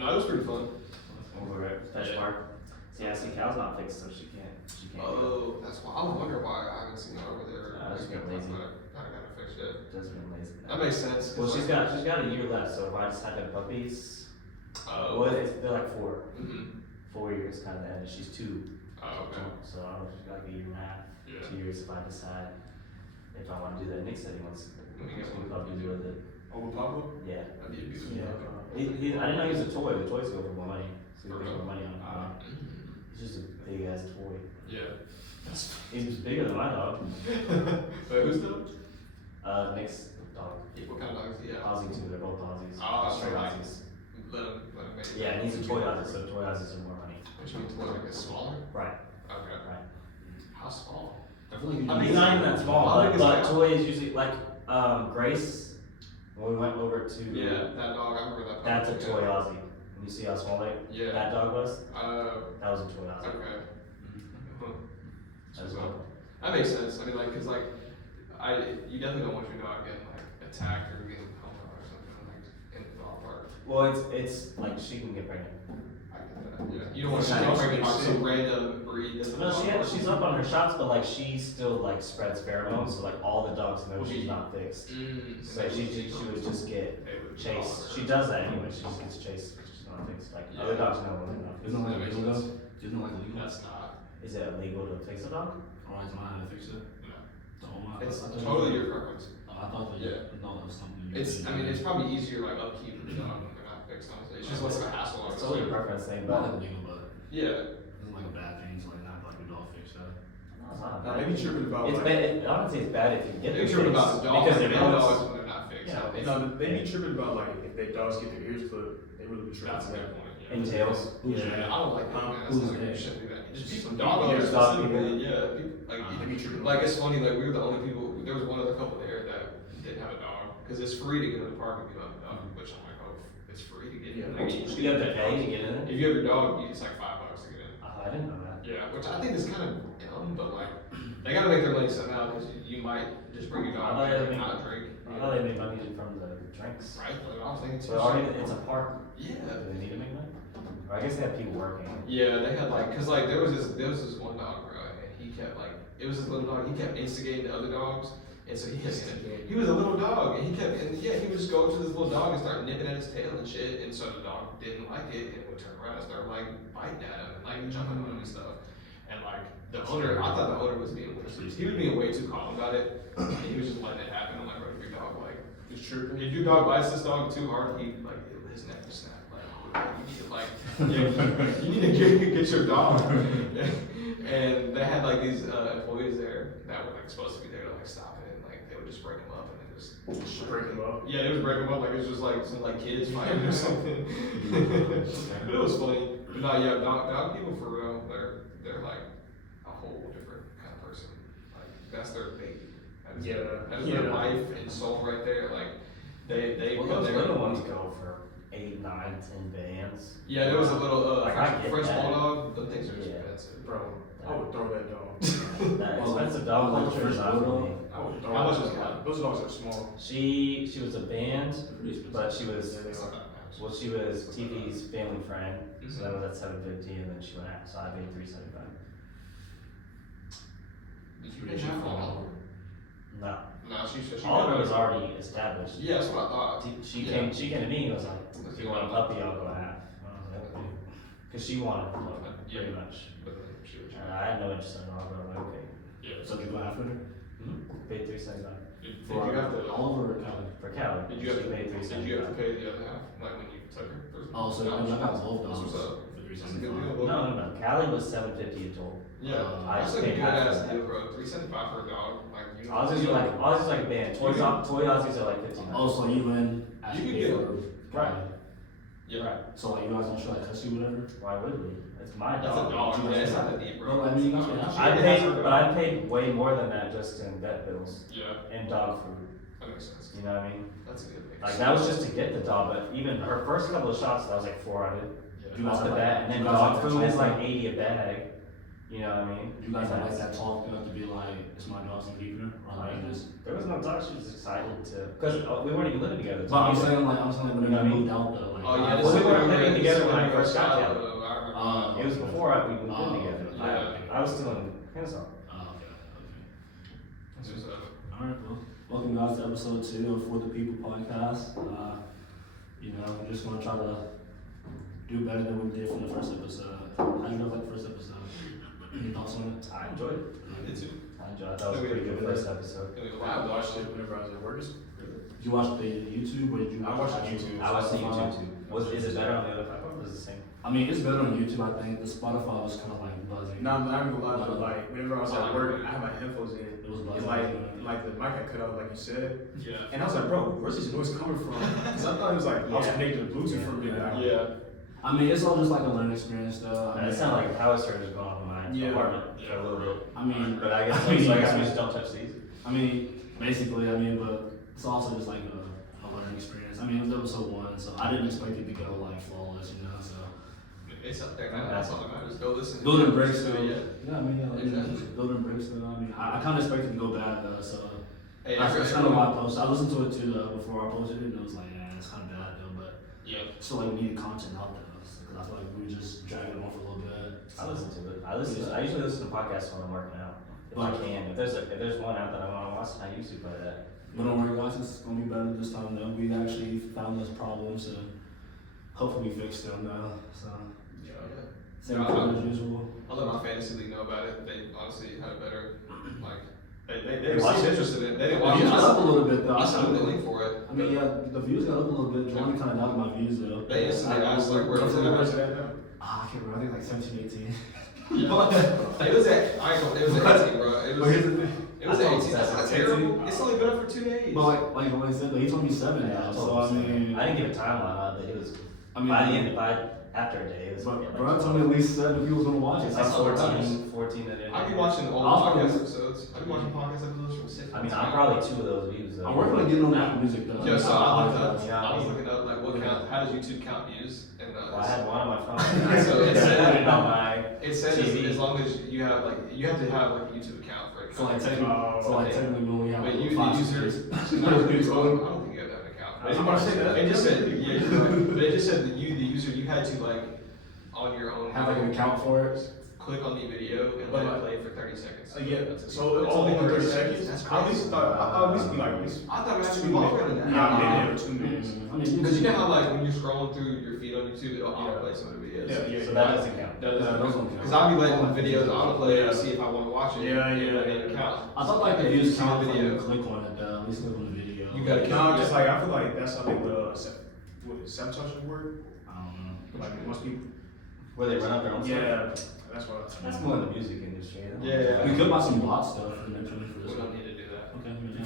No, it was pretty fun. Over at Fetch Park. See, I see Cal's not fixed, so she can't Oh, that's why. I was wondering why I haven't seen her over there. I just got lazy. I got it fixed yet. Just been lazy. That makes sense. Well, she's got a year left, so if I just had the puppies, well, they're like 4. Mm-hmm. 4 years kind of end. She's 2. Oh, okay. So I don't know, she's got like a year and a half, Yeah. 2 years if I decide if I want to do that. Nick said he wants When you get 2 one puppies with it. Over Pablo? Yeah. That'd be a beautiful. Yeah. I didn't know he was a toy. The toys go for more money. So you make more money on it. Mm-hmm. It's just a big ass toy. Yeah. He's bigger than my dog. Wait, who's the? Nick's dog. What kind of dog is he? Yeah. Aussie too. They're both Aussies. Oh, Straight right. Aussies. Let him make it. Yeah, and he's a toy Aussie, so toy Aussies are more money. Which means what, like a smaller? Right. Okay. Right. How small? I feel like I mean, he's not even that small, I like his but dog. toy is usually like Grace. When we went over to Yeah, that dog. I remember that. that's a toy Aussie. And you see how small Yeah. that dog was? Uh. That was a toy Aussie. Okay. That's So, cool. that makes sense. I mean, like, cause like, you definitely don't want your dog getting like attacked or getting hung or something like in the dog park. Well, it's like she can get pregnant. I get that. Yeah. You don't want to She's get also pregnant by sick. some random breed. That's No, she's up on her shots, but like she still like spreads pheromones, so like all the dogs know she's not fixed. So she would just get chased. She does that anyway. She just gets chased because she's not fixed. Like other dogs know when they're not Isn't it like That makes illegal sense. though? Isn't it like illegal? That's not. Is it illegal to fix a dog? Or is mine how to fix it? No. Oh my. It's I thought totally you- your preference. I thought that. Yeah. No, that was something. You It's. could I mean, do. it's probably easier like upkeep of the dog when they're not fixed. Honestly, it's just less of a hassle. It's totally a preference thing, Not but like illegal, but Yeah. it's like a bad thing to like not like your dog fix that. no, it's not bad. Maybe tripping about It's like, bad. I don't say it's bad if you get They're them tripping fixed, about the dog because and they're the dogs. dogs when they're not fixed. Yeah, It's- no, they be tripping about like if their dogs get their ears clipped, they really be tripping. That's a good point. Yeah. And tails. Who's Yeah, I don't like that. Man. That's Who's not like that? you shouldn't do that. Just Just some people dog here, owners dog specifically. people. Yeah, people, like They be tripping. like it's funny. Like we were the only people. There was one other couple there that didn't have a dog because it's free to get in the park if you have a dog. Which I'm like, oh, it's free to get in. Like, You have to pay to get in it? If you have your dog, it's like $5 to get in. Oh, I didn't know that. Yeah, which I think is kind of dumb, but like they gotta make their money somehow because you might just bring your dog I thought there they and made- not drink. I thought they made money from the drinks. Right? But I was thinking too. So already it's a park. Yeah. Do they need to make money? Or I guess they have people working. Yeah, they had like, cause like there was this one dog, bro, and he kept like, it was this little dog. He kept instigating the other dogs, and so he was a little dog, and he would just go up to this little dog and start nipping at his tail and shit, and so the dog didn't like it and would turn around and start like biting at him and like jumping on him and stuff, and like the owner, I thought the owner was being he was being way too calm about it, and he was just letting it happen. I'm like, bro, if your dog like It's true. if your dog bites this dog too hard, his neck will snap. Like, you need to get your dog. And they had like these employees there that were like supposed to be there to like stop it, and like they would just break them up and then just Break them up. Yeah, they would break them up like it was just like some like kids fighting or something. But it was funny. But no, yeah, dog people for real, they're like a whole different kind of person. Like that's their baby. That is their life and soul right there. Like they Well, put those their little ones go for 8, 9, 10 bands. Yeah, there was a little Like, I get French that. bulldog. The things are Yeah. expensive. Bro, I would throw that dog. That expensive dog like culture is French not for me. bulldog. I would throw How much that was dog. that? Those dogs are small. She was a band, Pretty expensive. but she was Yeah, they It's not are. that much. well, she was TV's family friend, Mhm. so that was at $750, and then she went out, so I paid $375. Did you pay half on Oliver? No, No, she Oliver was already established. Yeah, that's what I thought. She Yeah. came to me and was like, if you want a puppy, I'll go half. And I was like, okay. Cause she wanted a puppy, pretty much. But then she was. And I had no interest in it, I was like, okay. Yeah. So did you go after her? Paid $375. Did you have to? Oliver or Kelly? For Callie, Did you have she to? paid Did you have to $375. pay the other half, like when you took her? Oh, so No, I got both That's what's dogs up. for That's a good deal. No. Callie was $750 a total. Yeah, I that's just a paid good half ass of that. deal, bro. $375 for a dog, like you know. Aussies are like a band. Toy Aussies are like $1,500. Oh, so you and You could pay get- for Right. Yeah. Right. So like you guys don't show like custody or whatever? Why would we? It's my That's a dog. dog. Yeah, it's not that deep, bro. Well, I mean, It's yeah. not- I She paid, has her but dog. I paid way more than that just in vet bills Yeah, and dog food. that makes sense. You know what I mean? That's a good thing. Like that was just to get the dog, but even her first couple of shots, that was like 400. You Off guys the have, bat, like- and then you guys dog have that food is talk, like 80 a bag. You know what I mean? You guys have like that talk, you have to be like, it's my dog, so I'm keeping her? Or like just. There was no talk. She was excited to, because we weren't even living together. But I'm saying like, when You know what I they mean? moved out though, like. Oh, yeah, Well, we weren't living Yeah. together when I first got Shiloh, there. though, I remember. It was before we moved in together. Yeah. I was still in Kennesaw. Okay. That's what's up. Alright, well, welcome guys to episode 2 of For the People podcast. You know, we're just gonna try to do better than we did from the first episode. How you guys like the first episode? Any thoughts on it? I enjoyed it. I did too. I thought it was a pretty good first episode. I watched it whenever I was at work. Did you watch the YouTube or did you? I watched it on YouTube. I watched the YouTube too. Is it better on the other platform or is it the same? I mean, it's better on YouTube. I think the Spotify was kind of like buzzing. No, I'm not even gonna lie, but like whenever I was at work, I had my headphones in. It was It's buzzing. like the mic had cut out, like you said. Yeah. And I was like, bro, where's this noise coming from? Because I thought it was like, I was connected to Bluetooth for a minute. Yeah. I mean, it's all just like a learning experience, though. It sounded like a power surge was going on in my apartment for a little bit. I mean, But I guess I mean, so I guess we just don't touch these. I mean, basically, but it's also just like a learning experience. I mean, it was episode 1, so I didn't expect it to go like flawless, you know. So It's up there now. That's all that matters. Go listen. building bricks, though. though. Yeah. I mean, Exactly. building bricks, though. I mean, I kind of expected it to go bad, though. So Hey, that's kind of why I posted. I listened to it too, though, before I posted it, and it was like, yeah, it's kind of bad, though. But Yeah. still, like, we needed content out there, because I feel like we were just dragging it on for a little bit. I listen to it. I usually listen to podcasts when I'm working out. If I can. If there's one out that I want to watch, I usually play that. But don't worry, guys, it's gonna be better this time, though. We actually found those problems, and hopefully we fixed them, though. So Yeah. same Yeah, thing as usual. I'll let my fantasy league know about it. They honestly had a better, like, they They watched seemed it. interested in it. They didn't The watch views it. got up a little bit, though. I sent them the link for it. I mean, yeah, the views got up a little bit. Jordan kind of doubted my views, though. They instantly asked, like, where is it Where's at? it at now? I can't remember. I think like 17, 18. It was at, I ain't gonna, it was at 18, bro. It But here's was, the thing. it was at 18. That's not 18. terrible. It's only been up for 2 days. But like when I said, he told me 7 now. So I mean, I didn't give a timeline on it. It was after a day. It was but bro told me at least 7 people was gonna watch it. It's So like I saw 14 a day. I be watching old I'll podcast probably- episodes. I be watching podcast episodes from 6. I mean, I'm probably 2 of those views. Though. I'm working on getting on Apple Music though. Yeah, so I looked up. Yeah, I was looking up like what count. How does YouTube count views? And Well, I had one on my phone. So it I said- had it on my it says TV. as long as you have like you have to have like a YouTube account for it. So like technically we only have But like you, the 5 users, subscribers. I don't think you have that account. I was about to say that. It just said, yeah, you're right. But it just said that you, the user, you had to like, on your own. Have like an account for it. Click on the video and let it play for 30 seconds. Yeah, That's so it's only only 30 30 seconds? That's I at least crazy. thought, I thought at least be like at least I thought it had to 2 be longer minutes. than that. Yeah, a minute or 2 minutes. I mean, Because you know how like when you're scrolling through your feed on YouTube, it'll autoplay some of the videos. Yeah. So that doesn't count. That Yeah, those don't count. Because I'll be letting the videos autoplay to see if I want to watch it. Yeah, and yeah, let it yeah. count. I thought like the If you views see the count when video. you click on it though. At least click on the video. You gotta No, just like I feel like that's how they would sabotage the word. I don't know. Like most people. Where they run up their own stuff. Yeah, that's what. That's more in the music industry. Yeah. We could buy some bot stuff eventually for We this don't one. need to do that. Okay, yeah.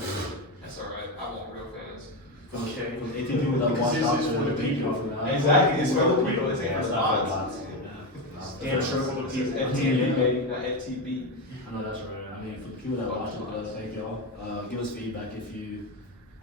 That's alright. I want real fans. Okay. For the 18 people that watch This out is there, for the thank you people. for that. Exactly. It's for the people. It's Yeah, for it's the not for bots. bots. Damn sure for the It's people. FTP, baby, not FTB. I know that's right. I mean, for the people that watch it, thank y'all. Give us feedback if you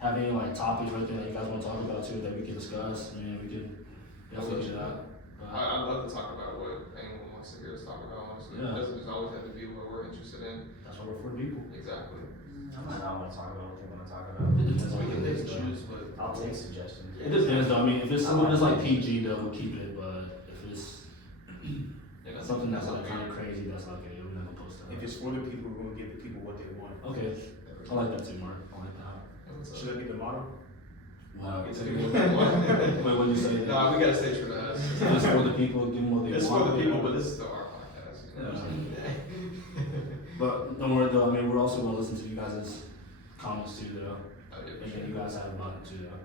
have any like topics right there that you guys want to talk about too that we can discuss. I mean, we can definitely do that. I'd love to talk about what anyone wants to hear us talk about, honestly. Yeah. It doesn't just always have to be what we're interested in. That's what we're for people. Exactly. I might not want to talk about what they want to talk about. It depends on We what can it pick is, and though. choose, but. I'll take suggestions. It depends though. I mean, if it's something that's like PG though, we'll keep it. But if it's Yeah, something that's like kind of crazy, that's like, yeah, we're not gonna post that. If it's for the people, we're gonna give the people what they want. Okay, I like that too, Mark. I like that. Should that be the motto? Wow. It's a good one. Wait, what did you say? No, we gotta stay true to us. It's for the people, give them what they It's want. for the people, but this is still our podcast. You know what I'm saying? But don't worry though. I mean, we're also gonna listen to you guys' comments too, though. Oh, yeah, for And sure. then you guys have about it too, though.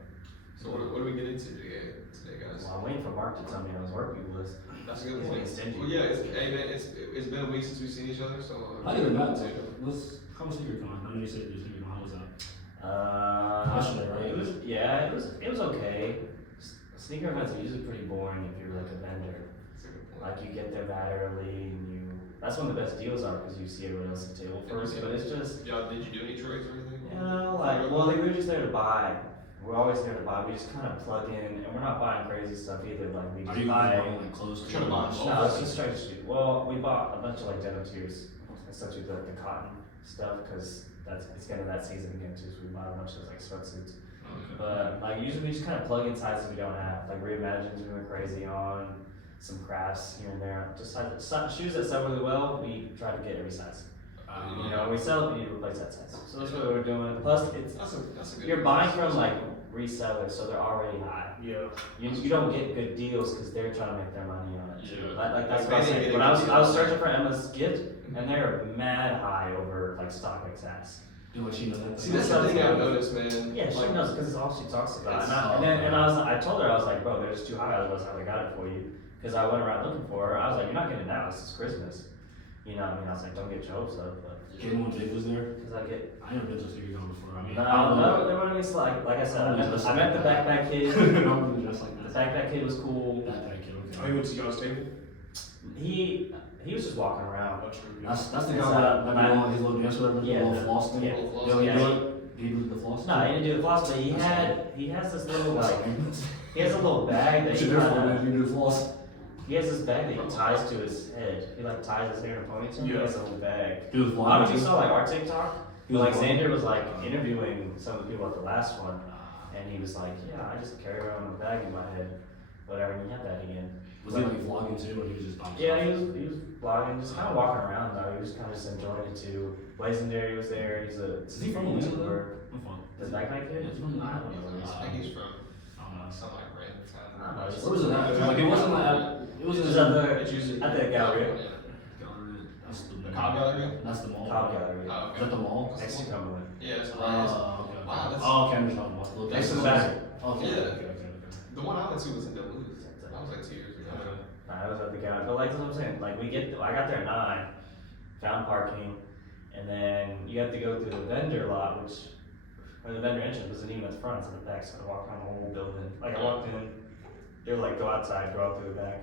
So what do we get into today, guys? Well, I'm waiting for Mark to tell me on his work people list. That's a good He's point. being stingy. Well, yeah, hey man, it's been a week since we've seen each other, so. I didn't know that. How was SneakerCon? I know you said you SneakerCon. How was that? Yesterday, right? It was okay. Sneaker events are usually pretty boring if you're like a vendor. That's a good point. Like you get there that early and that's when the best deals are because you see everyone else's table first. But it's just, Y'all, did you do any trades or anything? we were just there to buy. We're always there to buy. We just kind of plug in, and we're not buying crazy stuff either. Like we Are just you buy. buying like clothes? Trying to buy No, it's just straight shoot. Well, we bought a bunch of like denim tiers, especially the cotton stuff because it's getting that season again too. So we bought a bunch of like sweatsuits. But like usually we just kind of plug in sizes we don't have. Like Reimagined we went crazy on, some crafts here and there. Just shoes that sell really well, we try to get every size. You know, we sell it, we need to replace that size. So that's what we're doing. Plus, that's a good you're buying from like resellers, so they're already high. Yeah. You don't get good deals because they're trying to make their money on it too. Yeah. Like that's what I was saying. When I was searching for Emma's gift, and they're mad high over like StockX ass. Do what she knows. See, that's the thing I've noticed, man. Yeah, she like, knows because it's all she talks about. And I told her I was like, bro, they're just too high. Otherwise, I would have got it for you. Because I went around looking for her. I was like, you're not getting it now. This is Christmas. You know what I mean? I was like, don't get your hopes up. But Came when Jake was there. because I get. I never been to SneakerCon before. I mean, No, there weren't any like I said, I met the backpack kid. I'm really dressed like The that. backpack kid was cool. Backpack kid, Oh, okay. you went to y'all's table? He was just walking around. Oh, true. That's the It's, guy that doing his little dance or whatever, Yeah, the little floss thing. yeah. Little floss. Yeah, Yeah, he did the floss. No, he didn't do the floss, but he has this little like he has a little bag that You he should therefore kinda, man, you do the floss. he has this bag that he ties to his head. He like ties his hair in a ponytail. He Yeah. has a little bag. Do the I floss. don't know if you saw like our TikTok. He But was like vlogging. Xander was like interviewing some of the people at the last one, and he was like, "Yeah, I just carry around a bag in my head, whatever." And he had that again. Was he like vlogging too, or he was just by Yeah, himself? he was vlogging, just kind of walking around though. He was kind of just enjoying it too. Legendary was there. He's a Is he from Atlanta, YouTuber. I'm from. The backpack kid? Yeah, he's from I Atlanta. don't know. I think he's from I don't know. some like random town. I don't know. Where was it at? Like it wasn't like it was It was in at the gallery. That's the Cobb Gallery? That's the mall. Cobb Gallery. Oh, Is that the mall? Next to Cumberland. Yeah, that's Oh, right. okay. Wow, that's- Oh, okay, I'm just talking about the Next to the location. back. Okay, Yeah. okay. The one I went to was in Duluth. That was like 2 years ago. Nah, I was at the gallery. But like that's what I'm saying. Like I got there at 9, found parking, and then you have to go through the vendor lot, or the vendor entrance wasn't even at the front, it's at the back, so I walked around the whole building. Like I walked in, they were like, go outside, go out through the back.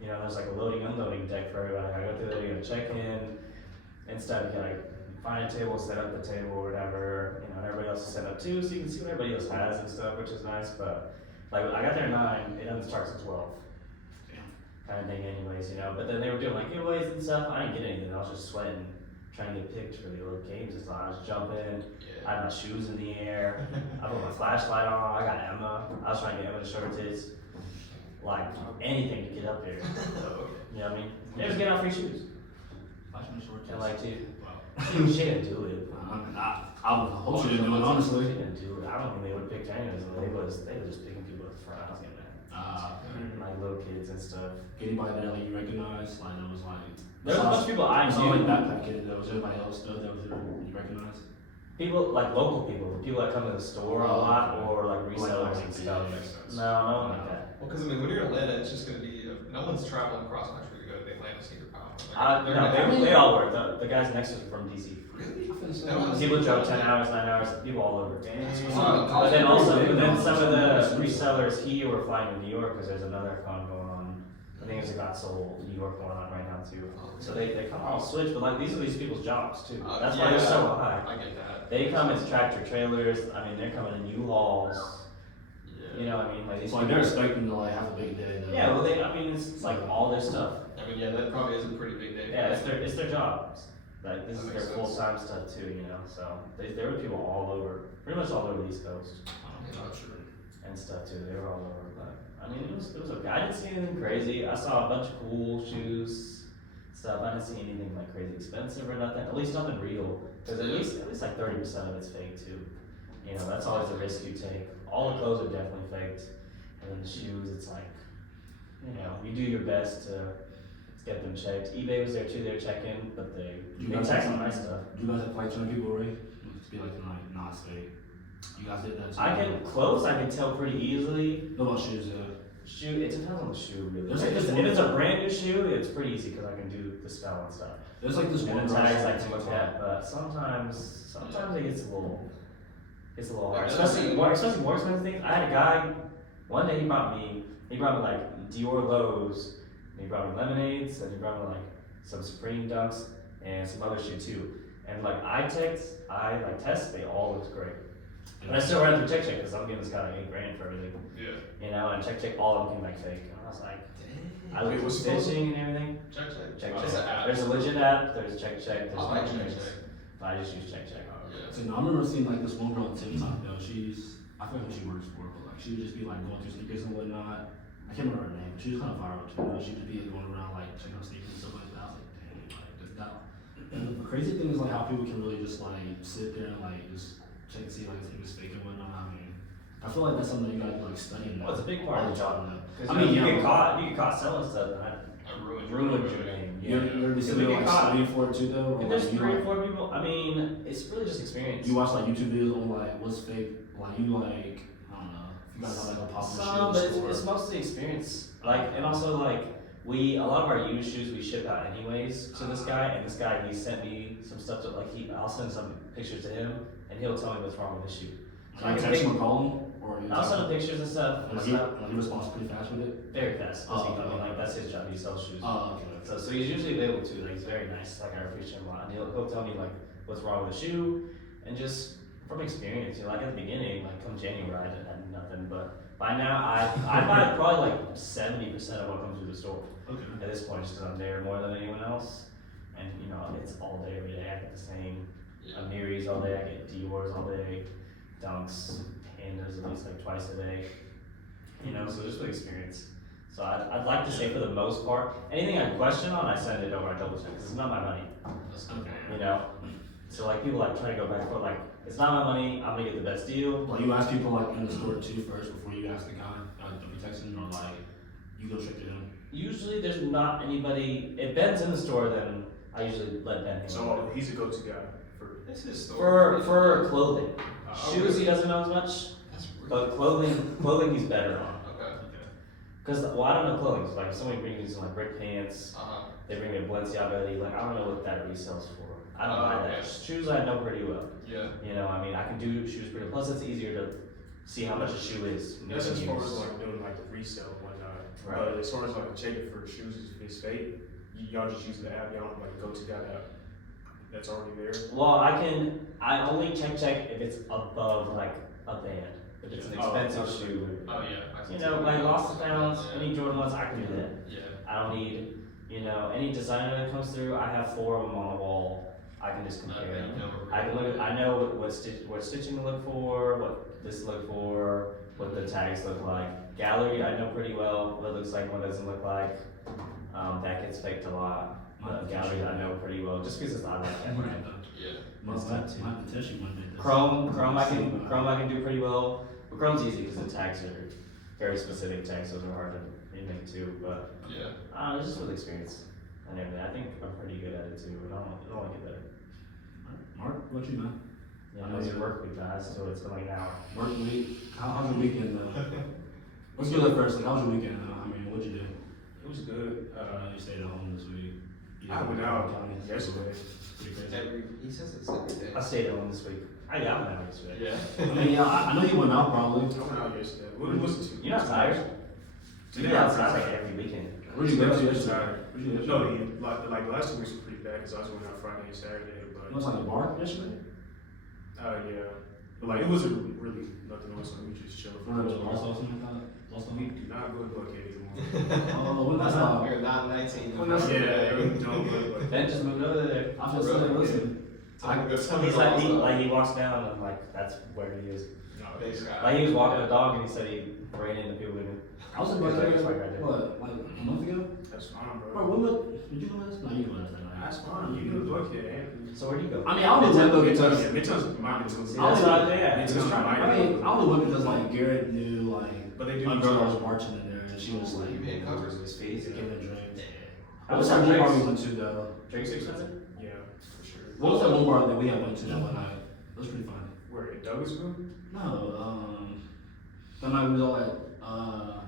You know, there's like a loading, unloading deck for everybody. I go through there, you gotta check in and stuff. You gotta find a table, set up the table or whatever. You know, and everybody else is set up too, so you can see what everybody else has and stuff, which is nice. But like I got there at 9, it doesn't start till 12. Kind of thing, anyways, you know. But then they were doing like giveaways and stuff. I didn't get anything. I was just sweating, trying to get picked for the little games and stuff. I was jumping. I had my shoes in the air. I put my flashlight on. I got Emma. I was trying to get Emma to show her tits. Like anything to get up there. You know what I mean? They was getting out free shoes. Fashion short. And like too. Wow. She didn't do it. I would hope she didn't do it, She honestly. didn't do it. I don't think they would pick anyways. They were just picking people at the front. I was getting mad. Like little kids and stuff. Anybody that like you recognize, like that was like. There's a bunch of people I It's not like knew. backpack kid. There was everybody else stuff that was there you recognize. People like local people that come to the store a lot, or like resellers and stuff. No, no one like that. Well, because I mean, when you're in Atlanta, it's just gonna be no one's traveling cross country to go to the Atlanta SneakerCon. Like, No, they all were. The guys next to us are from DC. Really? No one's- People drove 10 hours, 9 hours. People all over. Wow. But then some of the resellers here were flying to New York because there's another con going on. I think there's a Got Soul New York going on right now too. So they come all switch, but like these are these people's jobs too. That's why they're so high. I get that. They come as tractor trailers. I mean, they're coming in U-Hauls. You know what I mean? Like these It's like they're expecting to like have a big day. Though. Yeah, well, I mean, it's like all their stuff. I mean, yeah, that probably is a pretty big day. Yeah, it's their jobs. Like this That is their makes full sense. time stuff too, you know. So there were people all over, pretty much all over the East Coast and stuff too. They were all over, but I mean, it was okay. I didn't see anything crazy. I saw a bunch of cool shoes, stuff. I didn't see anything like crazy expensive or nothing. At least nothing real, because at least like 30% of it's fake too. You know, that's always a risk you take. All the clothes are definitely faked, and then the shoes, it's like, you know, you do your best to get them checked. eBay was there too. They're checking, but they tax on my stuff. Do you guys have to like turn people away? To be like, nah, it's fake. You guys did that too. Clothes I can tell pretty easily. No about shoes, yeah. Shoe, it depends on the shoe really. There's like If this it's, one- if it's a brand new shoe, it's pretty easy because I can do the spell and stuff. There's like this And one the girl. tags I can look at, but sometimes it gets a little hard. Yeah, Especially more expensive things. I had a guy, one day he brought me like Dior lows, and he brought me lemonades, and he brought me like some Supreme Dunks and some other shit too. And like I test, they all looked great. But I still ran through check because I'm giving this guy like $8,000 for everything. Yeah. You know, and check all of them came back fake. And I was like, I Wait, looked at what's it called? stitching and everything. Check. Oh, it's an app. There's a legit app, there's check. There's I like no check. check. I just use check. Yeah. So, I remember seeing like this one girl on TikTok though. She's I forget who she works for, but like she would just be like going through sneakers and whatnot. I can't remember her name, but she was kind of viral too. She'd just be going around like checking out sneakers and stuff like that. I was like, dang, like that. And the crazy thing is like how people can really just like sit there and like just check and see like if it's fake and whatnot. I mean, I feel like that's something you gotta be like studying. Well, it's a big part of the job. Because I mean, you get caught selling stuff, and that ruined your name. You're still like studying for it too though. If there's 3 or 4 people, I mean, it's really just experience. You watch like YouTube videos on like what's fake, like you like I don't know. If you guys have like a popular Some, shoe but store. it's mostly experience. Like, and also like a lot of our used shoes we ship out anyways to this guy, and this guy he sent me some stuff to like I'll send some pictures to him, and he'll tell me what's wrong with his shoe. So I can text him or call him, or I'll send him pictures and stuff. Like he responds pretty fast with it. Very fast. Oh, I mean, okay. like that's his job. He sells shoes. Oh, okay. So he's usually available too. Like he's very nice. Like I appreciate him a lot. And he'll tell me like what's wrong with the shoe, and just from experience, you know, like at the beginning, like come January, I had nothing. But by now, I buy probably like 70% of what comes through the store. Okay. At this point, just because I'm there more than anyone else, and you know, it's all day every day. I get the same Amiris all day. I get Dior's all day, Dunks, Pandas at least like twice a day. You know, so just the experience. So I'd like to say for the most part, anything I question on, I send it over, I double check, because it's not my money, Okay. you know? So like people like try to go back and forth, like, it's not my money, I'm gonna get the best deal. Like you ask people like in the store too first before you ask the guy, don't be texting or like you go straight to him. Usually there's not anybody, if Ben's in the store, then I usually let Ben handle So he's a go-to guy for. It's his store. For clothing. Shoes really? he doesn't know as much, That's really but clothing he's better on. Okay. Cause, well, I don't know clothing, so like if somebody brings me some like brick pants, they bring me a Balenciaga hoodie, like I don't know what that resells for. I don't buy that. Okay. Shoes I know pretty well. Yeah. You know, I mean, I can do shoes pretty. Plus, it's easier to see how much a shoe is. That's as far as used. like doing like the resale and whatnot. Right. But as far as like checking for shoes, if it's fake, y'all just use the app. Y'all don't like go to that app that's already there. Well, I only check if it's above like a band. If it's an expensive shoe. Oh yeah. You know, like Lost and Founds, any Jordan ones, I can do that. Yeah. I don't need, you know, any designer that comes through. I have 4 of them on the wall. I can just compare them. I can look at, I know what stitching to look for, what this look for, what the tags look like. Gallery I know pretty well what it looks like, what it doesn't look like. That gets faked a lot. Gallery I know pretty well, just because I like that brand. Yeah. Might potentially one day. Chrome I can do pretty well. But Chrome's easy because the tags are very specific tags, those are hard to make too. But Yeah. it's just with experience and everything. I think I'm pretty good at it too, but I don't want to get better. Mark, what you man? Yeah, I know your work week, guys, so it's been like an hour. Work week. How's your weekend though? Let's do that first. Like, how was your weekend? I mean, what'd you do? It was good. You stayed at home this week. I went out yesterday. Pretty crazy. He says it's every day. I stayed at home this week. I got one out yesterday. Yeah. I mean, yeah, I know you went out probably. I went out yesterday. What was it? You're not tired? Today You're I'm outside pretty like every weekend. Where'd you go to I'm yesterday? tired. Where'd you go to No, yesterday? like the last 2 weeks were pretty bad because I was going out Friday and Saturday. It But was like a bar yesterday? yeah, but like it wasn't really nothing else. So we just chilled. Or was it also something like that? Also, We do not go to Buckhead anymore. oh, when that's not. You're not 19. Well, that's- Yeah, we don't go to Buckhead. Ben just moved over there. I was just saying, listen. He's like he walks down and like that's where he is. Thanks, guy. Like he was walking a dog and he said he ran into people living. I was in He's like, Buckhead, it's like right there. what, like a month ago? That's fine, Bro, bro. when did you go last night? You go last night. That's fine. You go to Buckhead. So where'd you go? I mean, I only went though because Yeah, Midtown's my Midtown's. See, that's what I did. Midtown's my I mean, I only went because like Garrett knew like But they do my each girl other. was marching in there and she was like You paid covers his fees. giving a drink. How What was was that that one bar we drinks? went to though? Drinks expensive? Yeah, for sure. What was that one bar that we had went to that one night? It was pretty fun. Where in Douglasville? No, that night we was all at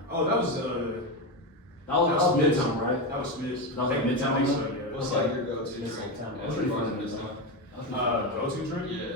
Oh, that was that was Midtown, right? That was Smith's. That was like I think Midtown, so, It yeah. was like your go-to drink. Midtown. That was pretty fun. That was pretty fun. Go-to drink? Yeah.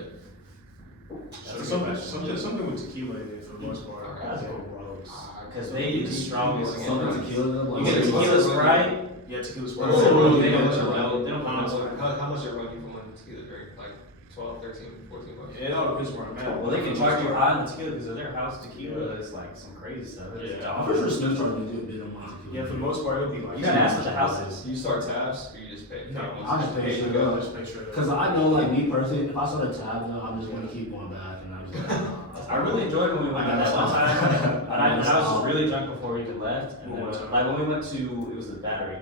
Something with tequila in it for the most part. That's gross. Because they do the strongest. Something tequila. You get a tequila Sprite. Yeah, tequila Oh, Sprite. really? They don't Yeah. know. They don't How much know. it run you for one tequila drink? Like 12, 13, 14 bucks? Yeah, it all depends where I'm at. Well, they can charge you high on the tequila because their house tequila is like some crazy stuff. It's Yeah. I'm pretty sure Smith charged me a bit on my tequila. Yeah, for the most part, it'll be like. You gotta ask what the house is. Do you start tabs or you just pay? No, I just pay straight up. Just make sure. Cause I know, like me personally, if I start a tab though, I'm just gonna keep going back, and I'm just like, I really enjoyed when we went that one time. And I was just really drunk before we even left. And then, like, when we went to, it was the Battery.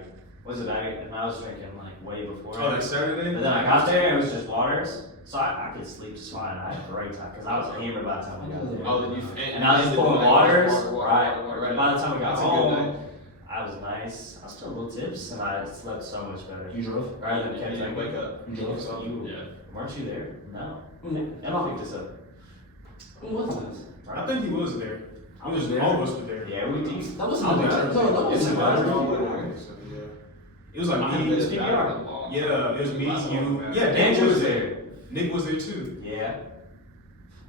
And I was drinking, like, way before. Oh, like Saturday? But then I got there and it was just waters. So I could sleep just fine. I had a great time because I was hammered by the time we got there. Oh, then you And I was just pulling waters. Right. Right. By the time we got That's a good night. home, I was nice. I was still a little tips and I slept so much better. You drove? Rather than Yeah, kept you drinking. wake up. You drove? You, Yeah. weren't you there? No. Mm-hmm. Emma picked us up. Who was this? I think he was there. I was there. All of us were there. Yeah, we did. That wasn't the Battery. No, that wasn't the Battery. It was like I haven't me. been to Battery in a long Yeah, time. it was me, Last you. long, man. Yeah, Andrew Dan was there. Nick was there too. Yeah.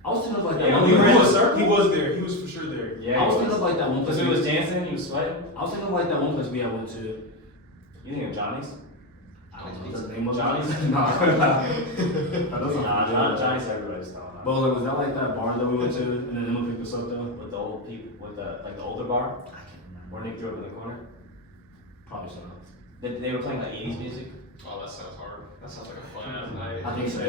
I was thinking of like that. Yeah, one we were in place- the circle. He was there. He was for sure there. Yeah. I was thinking of like that one place. Because we was dancing, you was sweating. I was thinking of like that one place we had went to. You think of Johnny's? I don't know what the name was. Johnny's? No. That doesn't Johnny's everybody's talking about. But like, was that like that bar that we went to and then Emma picked us up though? With the old people, with the older bar, where Nick threw up in the corner. Probably so. They were playing like 80s music. Oh, that sounds hard. That sounds like a fun ass night. I think so.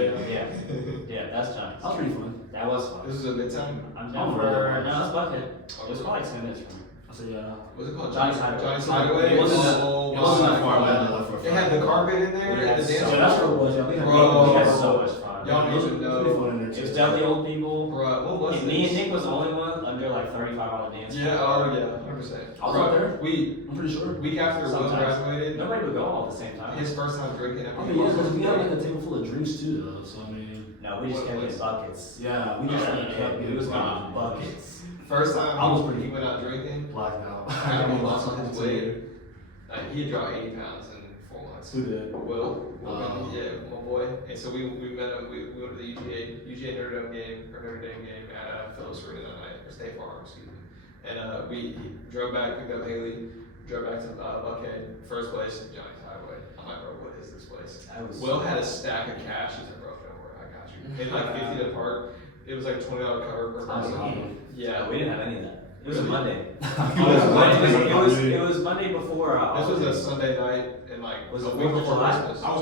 Yeah, that's Johnny's. That was pretty fun. That was fun. This is a midtown. I'm down for, no, that's Buckhead. It was probably like 10 minutes from here. I said yeah. What's it called? Johnny's Hideaway. Johnny's Hideaway. It wasn't that- Oh, It wasn't that my far God. away. They had the carpet in there. We and had the dance so Yeah, that's what it was. Yeah, we had, Bro. We had so much fun. Y'all it was need to pretty know. fun in there It was too. definitely old people. Bruh, what was And this? me and Nick was the only one under like 35 on the dance floor. Yeah, oh yeah, 100%. I was up there. We, I'm pretty sure. week after Will Sometimes. graduated, Nobody would go all at the same time. his first time drinking at I mean, yeah, because we had like a table full of drinks too though. So I mean, No, we just kept getting buckets. yeah, we just like kept It getting was buckets. buckets. first time I was pretty- he went out drinking, Blacked out. he lost on his weight. He had dropped 80 pounds in 4 months. Who did? Will, Oh. yeah, my boy. And so we met him, we went to the UGA Notre Dame game at Phillips Arena that night, or State Farm, excuse me. And we drove back, picked up Haley, drove back to Buckhead, first place, Johnny's Hideaway. I'm like, bro, what is this place? Will had a stack of cash. He's like, bro, don't worry, I got you. Paid like 50 to park. It was like $20 cover per person. Yeah, Yeah, we didn't have any of that. It was a Monday. It It was Monday before. This was a Sunday night, and like Was a it week 4th of before July? Christmas. I was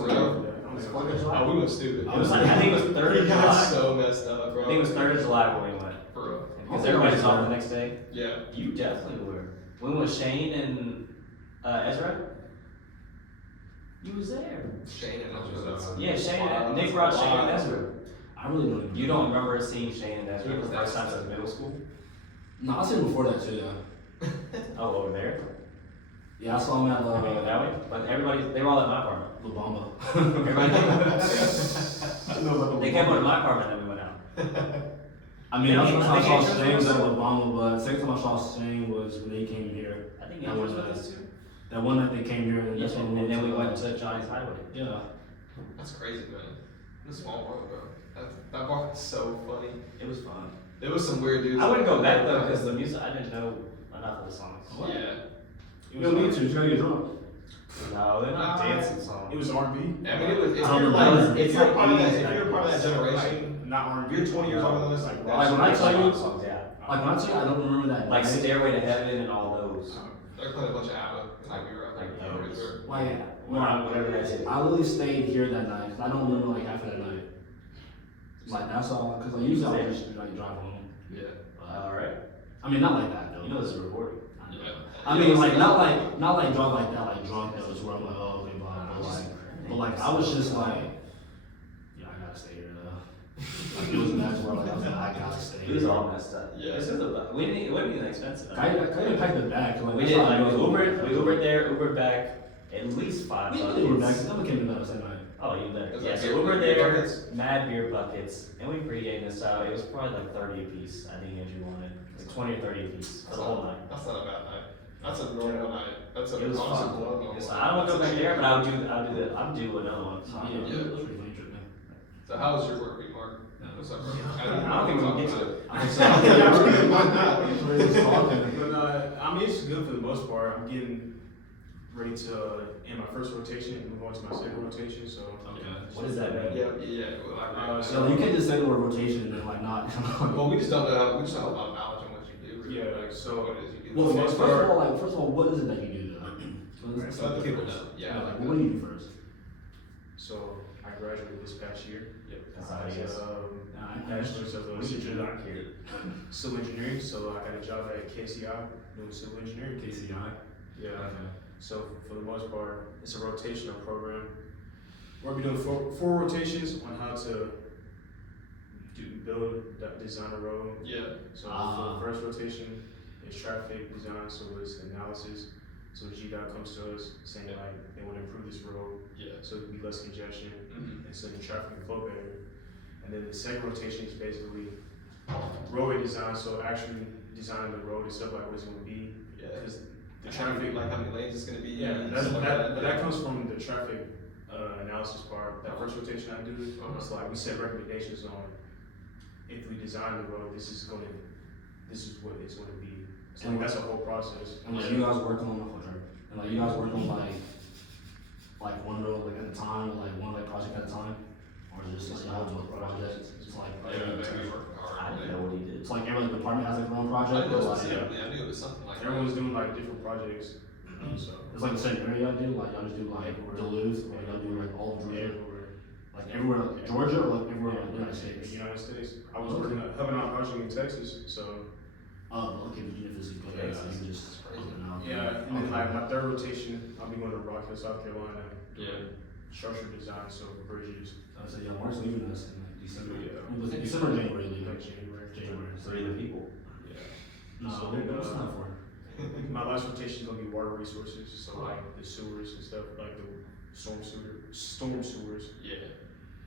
For there real? for that. Was it 4th of July? Oh, we went stupid. It was like, I think it was 3rd of We got July. so messed up, bro. I think it was 3rd of July when we went. For real. Because everybody's off the next day. Yeah. You definitely were. We went with Shane and Ezra. You was there. Shane and Ezra. Yeah, Shane and Nick brought Shane and Ezra. I really don't. Even You don't remember seeing Shane and Ezra He for was the first there. time since middle school? No, I seen him before that too. Yeah. Oh, over there? Yeah, I saw him at I mean, that way? But everybody, they were all at my apartment. La Bamba. Everybody came. I know about They came over to my apartment and then we went out. I mean, I I think saw Andrew Shane was- at La Bamba, but second time I saw Shane was when they came here. I think That Andrew was was, with us too. That one night they came here, and then that's when And then we went to Johnny's Hideaway. Yeah. That's crazy, man. It's a small world, bro. That bar is so funny. It was fun. There was some weird dudes. I wouldn't go back though because the music, I didn't know enough of the songs. Yeah. You don't need to. You gotta get drunk. No, they're not dancing songs. It was R&B. I mean, it was. If I don't you're know. like, if It's you're like part of that, 80s, if you're part of that 90s. generation, Not R&B. you're 20 years older than us. Like, Like, when I tell you- songs, yeah. Like when I tell you, I don't remember that. Like night. Stairway to Heaven and all those. they're playing a bunch of ABBA. Like we were out Like there. those. Like, Whatever that is. I literally stayed here that night. 'Cause I don't remember like half of that night. Like that's all. Cause like usually I would just like drive home. Yeah. Alright. I mean, not like that though. You know this is recorded. I know. Yeah. I mean, like not like drunk like that, like drunk that was where I'm like, oh, okay, blah. But like I was just like, yeah, I gotta stay here though. Like it was that's where like I was like, I gotta stay It was here. all messed up. Yeah. This is a, we didn't, it wasn't even expensive. I even packed the bag. Like, We that's did, how I like, know. we Ubered there, Ubered back, at least $5. We didn't Uber back. 'Cause never came to that same night. Oh, you better. Those Yeah, are so beer- Uber beer there, buckets? mad beer buckets, and we pre-ate this out. It was probably like 30 a piece. I think Andrew wanted like 20 or 30 a piece for the whole night. That's not a bad night. That's a normal night. That's a It was honestly fun. normal It's night. like, I don't want to go That's a back there, cheap but I'll do another one. Yeah, Yeah. it was pretty funny trip, man. So how was your work week, Mark? What's up, bro? I don't think we can get to it. I think so. Why not? But I mean, it's good for the most part. I'm getting ready to end my first rotation and move on to my second rotation. So Okay. What does that mean? Yeah. Well, I agree. So you can't just say the word rotation and then like not. Well, we just don't know. We just don't have a lot of knowledge on what you do. really. Yeah, like, so- what it is you do. Well, For the first most part- of all, what is it that you do though? Right, So let the people know. Yeah. Like, what do you do first? So I graduated this past year. Yep. That's how it is. I bachelor's of civil engineering. So I got a job at KCI doing civil engineering. KCI. Yeah. Okay. So for the most part, it's a rotational program. We'll be doing four rotations on how to build, design a road. Yeah. So for the first rotation, it's traffic design, so it's analysis. So GDOT comes to us saying like they want to improve this road, Yeah. so it can be less congestion, Mm-hmm. and so the traffic can flow better. And then the second rotation is basically roadway design, so actually designing the road itself, like what it's going to be. Yeah. Because the Traffic, traffic, like how many lanes it's gonna be. yeah, stuff like that comes from the traffic analysis part. That first rotation I do, it's like we set recommendations on if we design the road, this is what it's going to be. So like, that's a whole process. And like you guys working on like one road like at a time, or like one like project at a time, or is it just like multiple projects? It's like Yeah, maybe working hard. I didn't know what he did. it's like every like department has like their own I project, knew or it was, like yeah, I knew it was something like that. Everyone's doing like different projects. So it's like the same area y'all do. Like y'all just do like Duluth, or y'all do like all of Georgia, everywhere. like everywhere like Georgia, or like everywhere like United States. United States. I was helping out a project in Texas, so Okay, but you didn't physically go there, so you just open out. yeah. And then like my third rotation, I'll be going to Rock Hill, South Carolina, Yeah. doing structure design, so bridges. I said, yeah, Mark's leaving us in like December. Yeah. Was it December or January leaving? Like January. January. Three of the people. Yeah. No, So what then, was that for? My last rotation is gonna be water resources, so like the sewers and stuff, like the storm sewers. Yeah.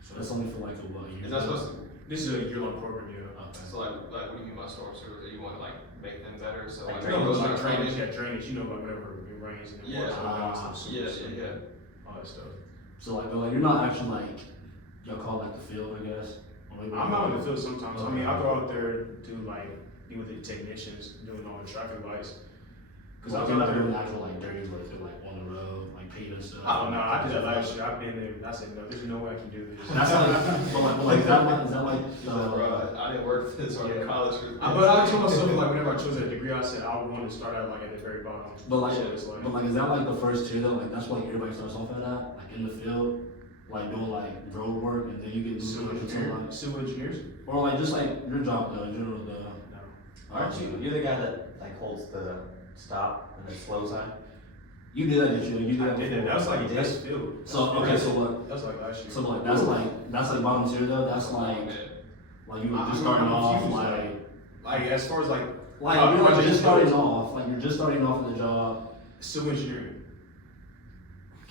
So that's only for like a what, year? Is that supposed to, This is a year-long program, yeah. Okay. so like what do you mean by storm sewers? Do you want to like make them better? So Like like, drainage. those Like are drainage, yeah, drainage, you know, like whenever it rains and Yeah. water, Yeah. all that stuff. So like, but like you're not actually like, y'all call it like the field, I guess? Or maybe I'm out in the field sometimes. I mean, I go out there to like be with the technicians doing all the traffic lights. Cause I was you're out not there. doing actual like dirty work, they're like on the road, like paving stuff. Oh no, I did that last year. I've been there. I said no, there's no way I can do this. That's like, but like, is that like Bro, I didn't work for this or in college. But I told myself like whenever I chose that degree, I said I would want to start out like at the very bottom. but like, So it's like, but like, is that like the first two though? Like that's what like, everybody starts off at that, like in the field, like doing like road work, and then you get civil engineers. or like just like your job though, in general though. No. Aren't you? You're the guy that like holds the stop and the slow sign. You did that this year. You did I that. did that. before. That was like You did? that's field. So okay, so what? That was like last year. So like that's like bottom tier though. That's like you were just starting off like as far as like you're like project just starting goes. off. Like you're just starting off at the job. Civil engineering.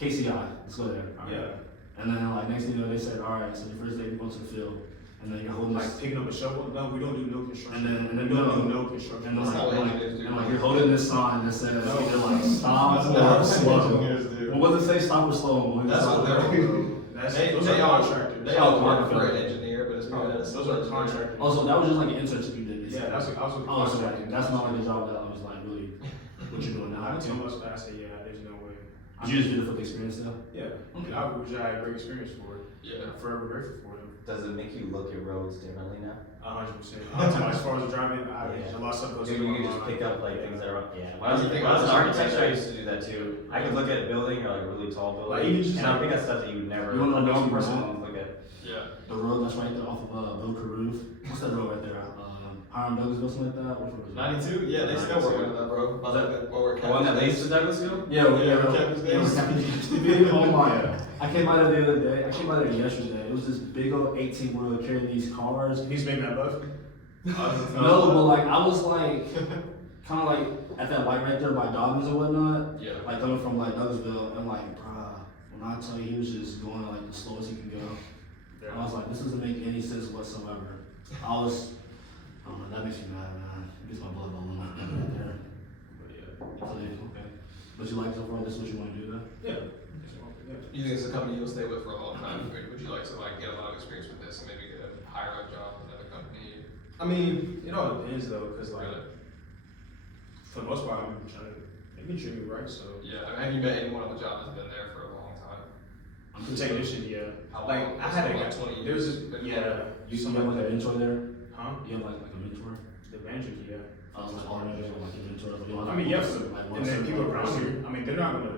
KCI. Let's go there. All right. Yeah. And then like next thing you know, they said, all right, so your first day you go to the field, and then you're holding Like this, picking up a shovel. No, we don't do no construction. and then we don't do no. no construction. and then That's not what like, engineers do. and like you're holding this sign that says No. either like stop That's not or what slow. engineers do. Well, what does it say? Stop or slow? That's what they're. Those are contractors. They all work for an engineer, but it's probably not a Those are contractors. Also, that was just like an internship you did. Yeah, I was with Oh, so contracting. that's not like a job that I was like really what you're doing I now. told myself, I said, yeah, there's no way. Did you just do it for the experience though? Yeah, Okay. which I had a great experience for it. Yeah. I'm forever grateful for them. Does it make you look at roads differently now? 100%. As far as driving, Yeah. a lot of stuff goes Dude, through you my can just mind. pick up like things that are yeah. When I What was, do you think when I was in about architecture, I architecture? used to do that too. I could look at a building or like a really tall building, Like, even just and I like- think that's stuff that you would never. You wanna know normal what person percent? would look at. Yeah. The road that's right there off of Boca Roof. What's that road right there? Hiram Douglasville, something like that. Which one was it? 92? Yeah, they still work with that, bro. Was that what we're the one that leads to Douglasville? Yeah, Campus days. Oh my! I came by there the other day. I came by there yesterday. It was this big old 18-wheeler carrying these cars. He's making that left. No, but like I was like, kind of like at that light right there by Dobbins and whatnot. Yeah. Like coming from like Douglasville, and like, bruh, when I tell you he was just going like the slowest he can go, and I was like, this doesn't make any sense whatsoever. I don't know, that makes me mad, man. It gets my blood boiling right there. But yeah. So, yeah, okay. But you like so far? This is what you want to do, though? Yeah. You think it's a company you'll stay with for a long time? Or would you like to like get a lot of experience with this and maybe get a higher up job with another company? I mean, it all depends though, because like, Really? for the most part, they've been treating me right, so. Yeah. I mean, have you met anyone on the job that's been there for a long time? I'm The technician, yeah. How Like, long? I had a Like guy, 20 there's years? this, yeah. You have like a mentor there? Huh? You have like a mentor? The manager, yeah. Like all managers have like a mentor. Like, you don't have, I mean, like, yes, like, one and then certain, people like, around person. here, I mean, they're not gonna,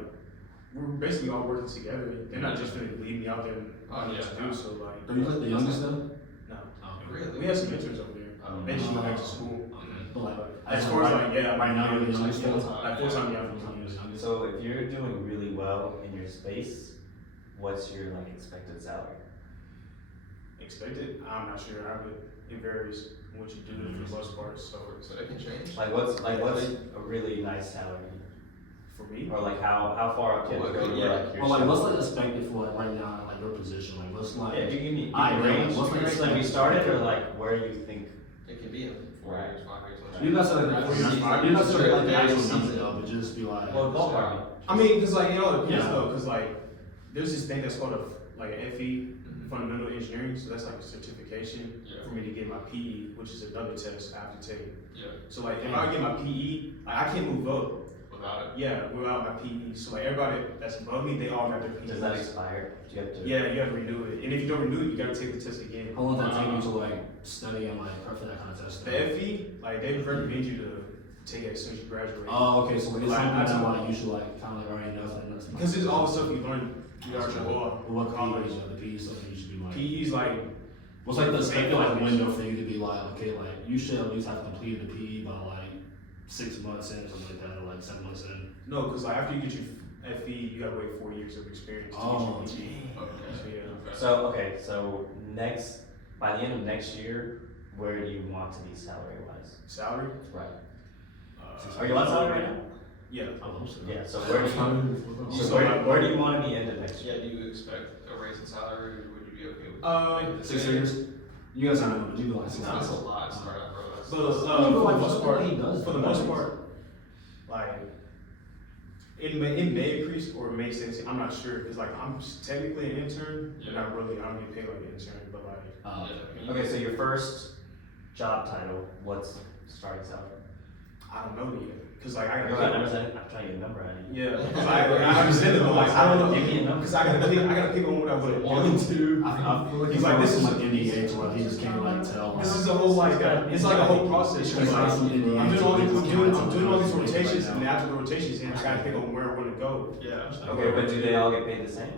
we're basically all working together. They're not just gonna leave me out there and Oh, yeah. what to do, so like. Are you like the youngest though? No. Okay. Really? We have some interns over there. They just went back to school. But like, As far as like, yeah, right now you're the youngest full one. time. like full-time, yeah. So if you're doing really well in your space, what's your like expected salary? Expected? I'm not sure. It varies what you do for the most part. So So it can change. Like what's a really nice salary? for me, Or like how far up can you go? Yeah. Like your Well, like, stuff? what's like expected for like right now, like your position? Like, what's like? Yeah, if you give me I range, what's like like you started or like where you think? It can be in 4 years, 5 years. You not saying like you not saying like the actual number though, but just be like. Well, ballpark me. I mean, cause like it all depends Yeah. though. Cause like there's this thing that's called like an FE, fundamental engineering. So that's like a certification Yeah. for me to get my PE, which is another test I have to take. Yeah. So like if I get my PE, like I can't move up. Without it. Yeah, without my PE. So like everybody that's above me, they all got their PEs. Does that expire? Do you have to? Yeah, you have to renew it. And if you don't renew it, you gotta take the test again. How long does that take you to like study and like prep for that kind of test? The FE, like they recommend you to take it as soon as you graduate. Oh, okay. So like, it's Like, something that's- that like you should like kind of like already know. That's Because it's all the stuff you learn throughout your whole what college. college, the PE stuff you should be like. PE's like, What's like the expected like window for you to be like, okay, like you should at least have completed the PE by like 6 months in or something like that, or like 7 months in. no, because like after you get your FE, you gotta wait 4 years of experience to Oh, get your PE. So, yeah. So next, by the end of next year, where do you want to be salary wise? Salary? Right. Uh, Are you on salary right now? Yeah. I hope so. Yeah. So where do you? So where do you want to be end of next year? Yeah, do you expect a raise in salary, or would you be okay with making the 6 same? years. You guys know, but you go like 6 No, that's years. a lot to start out, bro. That's, But I mean, but, for the like, most part, he does. for the most part, like it may increase or it may stay the same. I'm not sure because like I'm technically an intern, but not really. I don't get paid like an intern, but like yeah. Okay, so your first job title, what's starting salary? I don't know yet because like I Go gotta ahead, I'm trying to get a number out of you. yeah, because I understand it, but like I don't know Give me a number. because I gotta pick on what I would have wanted to. I feel like He's he's like, like this this is- is like NDA to where he just can't like tell. This is a whole like it's like a whole process. It's like some NDA. I'm doing all these rotations, right and now. after the rotations, I gotta pick on where I want to go. Yeah. Okay, but do they all get paid the same?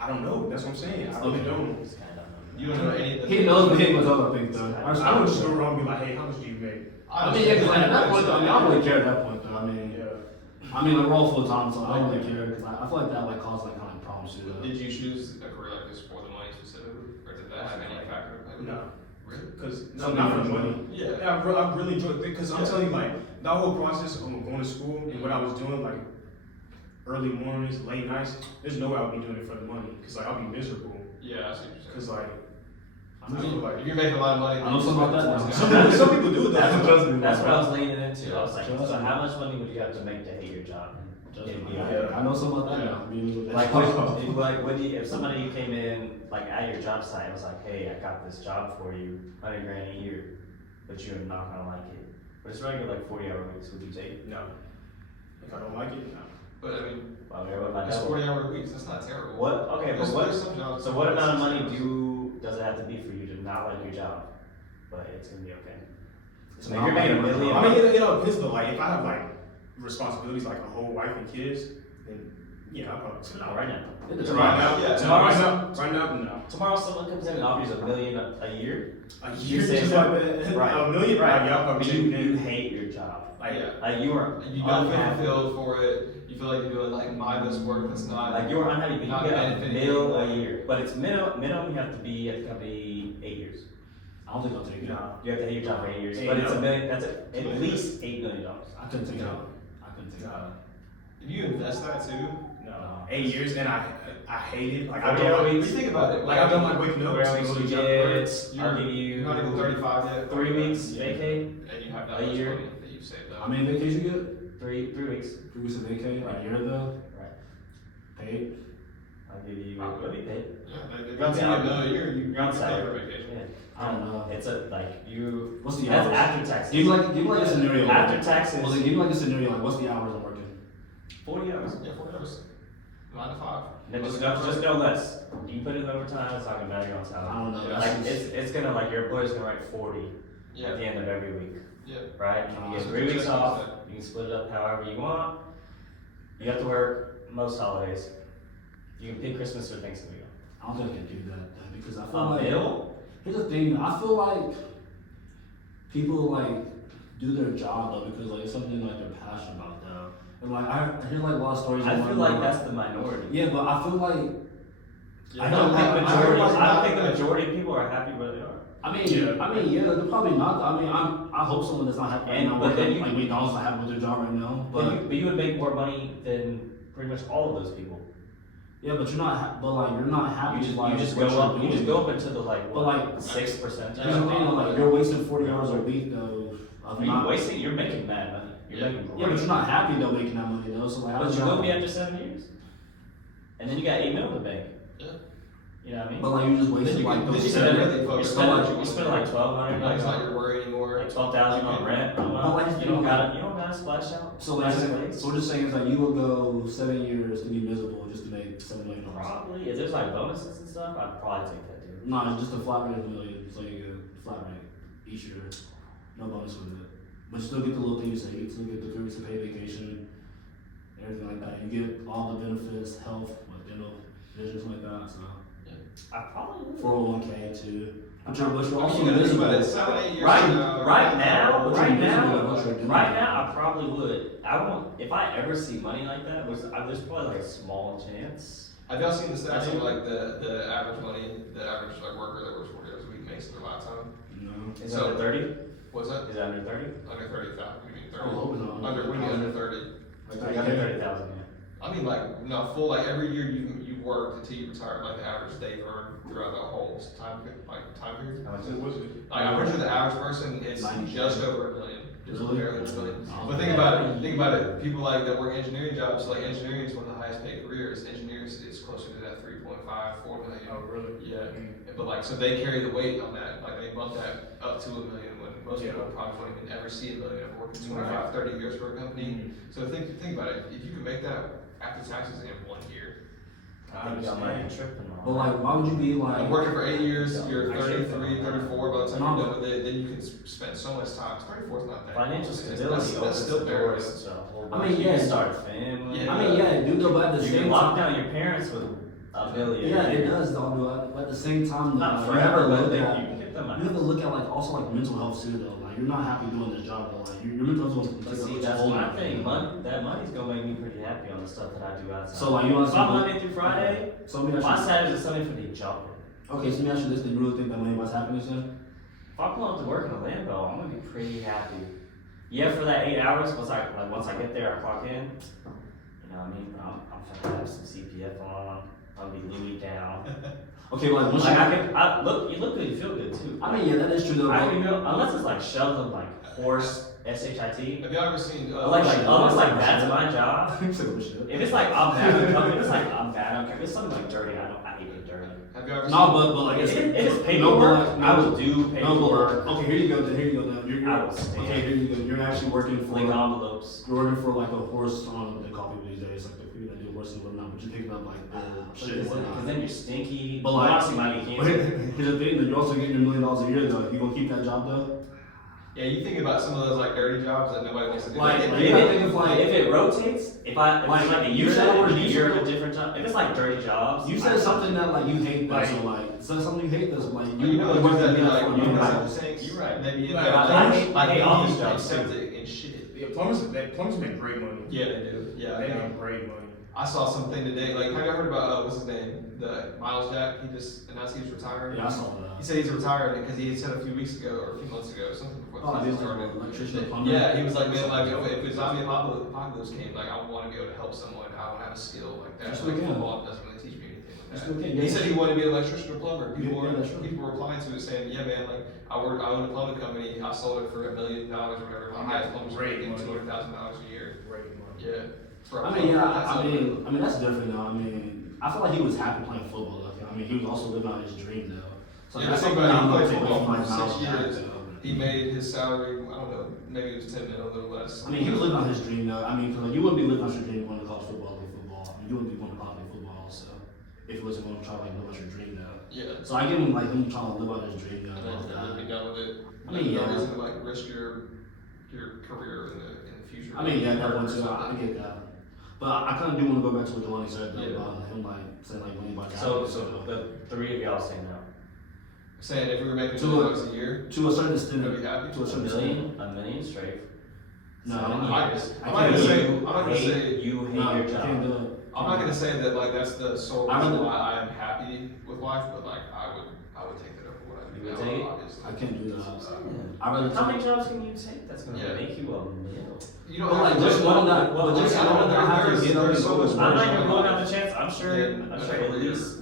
I don't know. That's what I'm saying. I really don't. It's kind of. You don't know any of the. He knows what he was up, I think though. I would just go around and be like, hey, how much do you make? I mean, yeah, 'cause like, at that point, though, I mean, I don't really care at that point, though. Yeah. I mean, like, we're all full time, so I don't really care, because I feel like that, like, causes, like, kind of problems, too, though. Did you choose a career like this for the money specifically, or did that have any factor? No, Really? because Some not for the people- money. Yeah. Yeah, I really enjoyed it because I'm Yeah. telling you, like, that whole process of going to school and what I was doing, like, early mornings, late nights, there's no way I'll be doing it for the money because, like, I'll be miserable. Yeah, I see what you're saying. Because, like, I mean, like, If you're making a lot of money, I know something about that now. some people do that. That's what I was leaning into. I was like, Trust so me. how much money would you have to make to hate your job? I know something about that now. I mean, Like, when you, if somebody came in, like, at your job site and was like, hey, I got this job for you, $100,000 a year, but you're not gonna like it. But it's regular, like, 40-hour weeks, would you take it? No. If I don't like it, no. But I mean, Well, what about it's that? 40-hour weeks. That's not terrible. What, okay, but There's what, some jobs- so what amount of money does it have to be for you to not like your job, but it's gonna be okay? It's Like, not you're making like- $1 million. I mean, it all depends though. Like, if I have like responsibilities, like a whole wife and kids, then yeah, I'll probably say Not right now. It depends. Right now, Yeah, right now, no. Tomorrow someone comes in and offers $1 million a year. A You year say just no. like that. Right. A million, Right. Yeah, I'll probably But take you it. hate your job. Like, Yeah. Like you are You don't feel unhappy. fulfilled for it. You feel like you're doing like mindless work that's not. Like you are unhappy, but Not you get a benefiting $1 a anyone. year. But it's minimum you have to be at the company 8 years. I don't think I'll take it. no. You have to hate your job for 8 years. Hey, But it's no. $1 million, that's at least $8 million. I couldn't take it. No. I couldn't take it. No. Did you invest that too? No. 8 years and I hate it. Like, I 40 don't hour like, When weeks. you think about it, like, I don't like waking up. 4 hour to weeks go to you job. get, You're, I'll give you you're not even 35 yet. 3 weeks Yeah. vacay, And you have that A much year. money that you've saved up. How many vacations you get? 3 weeks. 3 weeks of vacay, Right. a year though? Right. Paid? I'll give you, what do you pay? Yeah, if You're on you salary. a million a year, You're on pay salary. for vacation. Yeah. I don't know. It's a, like, you, What's the that's hours? after taxes. Give me like a scenario. After taxes. Well, then give me like a scenario, like what's the hours I'm working? 40 hours. Yeah, 4 hours. 9 to 5. No, just no less. You put in overtime, it's talking about your own I salary. don't know. Yeah. Like that's just- it's gonna like your employer's gonna write 40 at Yeah. the end of every week, Yeah. right? You get 3 weeks off. You can split it up however you want. You have to work most holidays. You can pick Christmas or Thanksgiving. I don't think I can do that because I feel A like middle? Here's the thing. I feel like people like do their job though because like it's something like they're passionate about though. And like I hear like a lot of stories. I feel like that's the minority. Yeah, but I feel like I don't think the majority of people are happy where they are. I mean, they're probably not. I mean, I hope someone that's not happy right now. But then you, like McDonald's not happy with their job right now. But you would make more money than pretty much all of those people. yeah, but you're not. But like you're not happy. You just go up. You just go up into the like but like 6%. That's the thing. Like you're wasting 40 hours a week though. You're making mad money. You're making great. Yeah, but you're not happy though making that money though. So like, but you will be after 7 years, and then you got $8 million in the bank. Yeah. You know what I mean? But like you just wasted like you spend like $1,200. It's not your worry anymore. Like $12,000 on rent. You don't gotta splash out. So like, so we're just saying is like you would go 7 years to be miserable just to make $7 million. Probably. If there's like bonuses and stuff, I'd probably take that deal. No, it's just a flat rate of $1 million. So you get a flat rate each year, no bonus with it. But you still get the little things you say. You still get the 3 weeks of paid vacation, everything like that. You get all the benefits, health, like dental, vision, something like that. So. I probably would. 401k too. But you're also you miserable. about it 7, 8 years Right now, Right I probably would. I won't. If I ever see money like that, there's probably like a small chance. Have y'all seen the stats of like the average money, the average like worker that works 40 hours a week makes in their lifetime? No. Is it under 30? What's that? Is it under 30? Under 30,000. You mean 30? Oh, no. Under, what do you mean under 30? Like under 30,000, yeah. I mean like, no, full, like every year you work until you retire, like the average they've earned throughout the whole time period. How much was it? Like I'm pretty sure the average person is 90. just over $1 million. Just Really? barely $1 million. Oh, But think about it, people like that work engineering jobs, like engineering is one of the highest paid careers. Engineers is closer to that 3.5, 4 million. Oh, really? Yeah. But like, so they carry the weight on that, like they bump that up to $1 million when most people probably won't even ever see $1 million after working 25, 30 years for a company. So think about it, if you can make that after taxes in 1 year. I think y'all might be tripping on. But like, why would you be like? I'm working for 8 years, you're I should 33, think 34, by the time you're done with it, then you can spend so much time. 34 is not that. Financial stability That's opens still the very doors good. to a whole I bunch. mean, You yeah. can start a family. Yeah. I mean, yeah, dude, but at the You same can lock time. down your parents with $1 million. Yeah, it does, though. But at the same time, Not you forever, have to but look you at. can get them You out. have to look at like also like mental health too, though. Like you're not happy doing this job, though. Like your mental health is But see, that's my thing. That money's gonna make me pretty happy on the stuff that I do outside. So like you want if I'm Monday through Friday, So let me my ask Saturdays and Sunday for the jumping. you. Okay, so let me ask you this: do you really think that money was happiness then? If I pull up to work in a Lambo, I'm gonna be pretty happy. Yeah, for that 8 hours, once I get there, I clock in. You know what I mean? I'm gonna have some CPF on. I'll be Louis down. Okay, like once Like you. you look good, you feel good too. I mean, yeah, that is true though. I don't even unless it's like shoved in like horse SHIT. Have y'all ever seen? Unless like that's my job. Shit. If it's like I'm bad, if it's like I'm bad, I don't care. If it's something like dirty, I hate it dirty. Have y'all ever No, seen? but like If it's no, paperwork, but, like, I will do No, but paperwork. okay, here you go. Then here you go. Then you're I will stand. okay. Here you go. You're actually working for. Fling envelopes. You're working for like a horse on the call people these days, like the people that do horses and whatnot. But you're picking up like shit. and Because whatnot. then you're stinky. But like, honestly, might be but cancer. here's the thing: that you're also getting your $1 million a year though. You gonna keep that job though? Yeah, you think about some of those like dirty jobs that nobody wants to do. Like, If it rotates, if it's like a year, you a different job. If it's like dirty jobs, You said something that like you hate though, Like- so like so something you hate though, so like you know, work that that be like, for you you know, like, like tanks. You're right. Maybe Like, I hate office jobs, septic and shit. Yeah, plumbers make great money. Yeah, they do. Yeah, They I know. make great money. I saw something today. Like, have you heard about what's his name? The Miles Jack. He just announced he was retiring. Yeah, I saw that. He said he's retiring because he had said a few weeks ago or a few months ago something before Oh, the he was season like started. electrician or plumber? Yeah, he was like, man, like if a zombie apocalypse came, like I want to be able to help someone. I want to have a skill like that. You still Like can. football doesn't really teach me anything like You that. still can, And he yeah. said he wanted to be an electrician or plumber. People Yeah, that's true. people were replying to it saying, yeah, man, like I own a plumbing company. I sold it for $1 million or whatever. My guy's plumbers are Great making money. $200,000 a year. Great money. Yeah. For a I mean, yeah, plumber. I mean that's different though. I mean, I feel like he was happy playing football though. I mean, he was also living out his dream though. So Yeah, that's think something about it, I'm he gonna played take away football from for Miles 6 Jack, years. though. He made his salary, I don't know, maybe it was 10 million, a little less. I mean, he was living out his dream though. I mean, 'cause, like, you wouldn't be living out your dream going to college football, play football. I mean, you wouldn't be going to college play football also if you wasn't going to try to like live out your dream though. Yeah. So I give him like him trying to live out his dream though. And then about that. be done with it. I mean, No yeah. reason to like risk your career in the future. I mean, yeah, that one Or too. I something. get that. But I kind of do want to go back to what Jelani said though Yeah. about him like saying like when he bought So the three of y'all say no. Saying if we were making To $2 a year, To a certain would extent. you be happy? To a certain extent. A million straight. No, 7 I- years. I'm not gonna say. I'm not gonna hate, say. you hate No, your you job. can't do it. I'm not gonna say that like that's the sole I reason rather- why I am happy with life, but like I would take that over what I do You would now, take it? obviously. I can't do that. Yeah. I rather How many jobs can you take that's gonna Yeah. make you a meal? You know, But like just knowing that, but just knowing that I have to get up and go to I'm not work. even blowing out the chance. I'm sure. Yeah, I'm that's sure a at career. least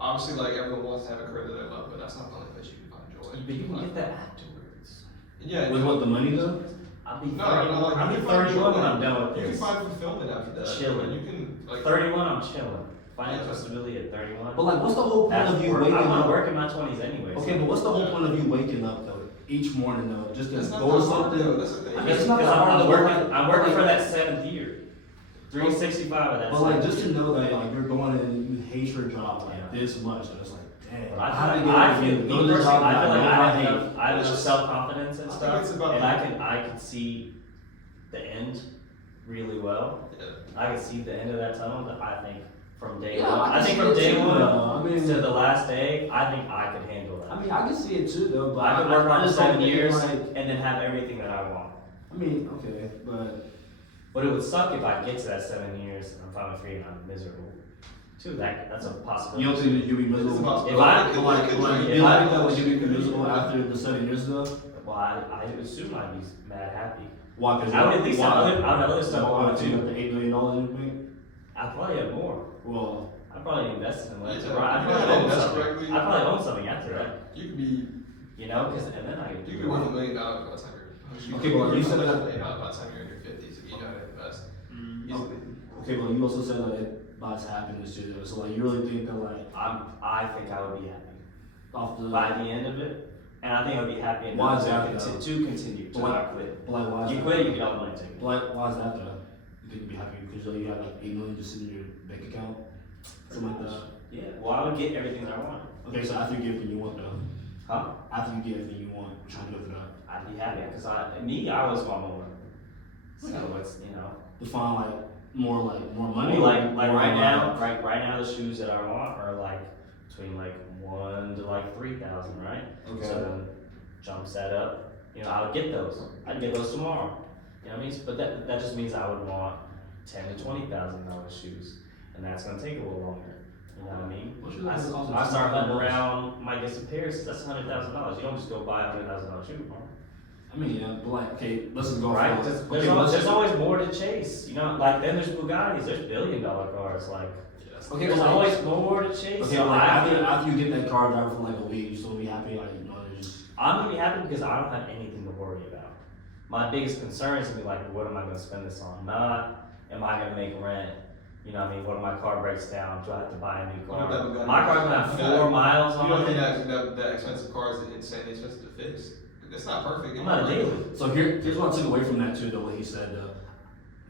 obviously like everyone wants to have a career that they love, but that's not the only place you can find joy. But you can get that afterwards. Yeah. With what, the money though? I'll be No, 31. like I'll you be can find 31 when joy. I'm done with You can this. find fulfillment after that. Chilling. You can like 31, I'm chilling. Financial Yeah. stability at 31. But like, what's the whole point That's of you work. waking I want up? to work in my 20s anyway. Okay, but what's the whole point of you waking up though? Each morning though, just to That's not go to that hard, something. though. That's the thing. I mean, it's not Because that hard I'm to working. go, I'm working like- for that 7th year. 365 of that. But like, 7th just to year. know that like you're going in, you hate your job like Yeah. this much, and it's like, damn. But how do I get feel up like again, go to the job I that feel like know I hate? have enough. I have enough self-confidence and I think stuff, it's about and the- I can see the end really well. Yeah. I can see the end of that tunnel. That I think from day Yeah, one. I I think can from see it day too, one though. I mean- to the last day, I think I could handle that. I mean, I can see it too though, but I could work on it just don't 7 think, years Like, and then have everything that I want. I mean, okay, but But it would suck if I get to that 7 years and I'm finally free and I'm miserable. Too, that's a possibility. you don't think that you'll be It's miserable? impossible. If I- It could- Like, it could like, drain you you. think that like you'll be miserable after the 7 years though? Well, I assume I'd be mad happy. Why? Cause I would at least have why? other, I would have other stuff Why? going Because you got too. the $8 million you make? I'd probably have more. Well, I'd probably invest in Yeah, it. you I'd know how to probably own invest something. correctly. I'd probably own something after that. You could be You know, and then I could. you could be worth $1 million by the time you're Okay, but you said that- $1 million by the time you're in your 50s if you know how to invest. Easily. okay, but you also said that it buys happiness too though, so like you really think that like I think I would be happy off the, by the end of it, and I think I would be happy Why enough is that, to, though? to continue to Why- not quit. but like why is You that? quit, you get all the money taken. Why is that though? You think you'd be happy because you have like $8 million just sitting in your bank account? Something like that. Yeah, well, I would get everything that I want. Okay, so after you get everything you want though, Huh? after you get everything you want, you're trying to go for that. I'd be happy because I always want more. So it's Define like more money. like or right now, right now the shoes that I want are like between like 1 to like 3,000, right? Okay. So then jumps that up. I would get those. I'd get those tomorrow. You know what I mean? But that just means I would want $10,000 to $20,000 shoes, and that's gonna take a little longer. You know what I mean? What's your I cost? start hunting around, might get some pairs. That's $100,000. You don't just go buy a $100,000 shoe, bro. I mean, yeah, but like, okay, let's just go Right? for There's, okay, let's there's always more to chase. Like then there's Bugattis, there's $1 billion cars. Like okay, there's but like, always more to chase. okay, So but like I after you get that car driver for like a week, you still be happy, like there's I'm gonna be happy because I don't have anything to worry about. My biggest concern is gonna be like, what am I gonna spend this on? Not, am I gonna make rent? You know what I mean? What if my car breaks down? Do I have to buy a new What if that car? Bugatti- My car's gonna have You 4 miles You on don't think it. that expensive car is insanely expensive to fix? It's not perfect. I'm not a daily. so here's what I took away from that too, though, what he said.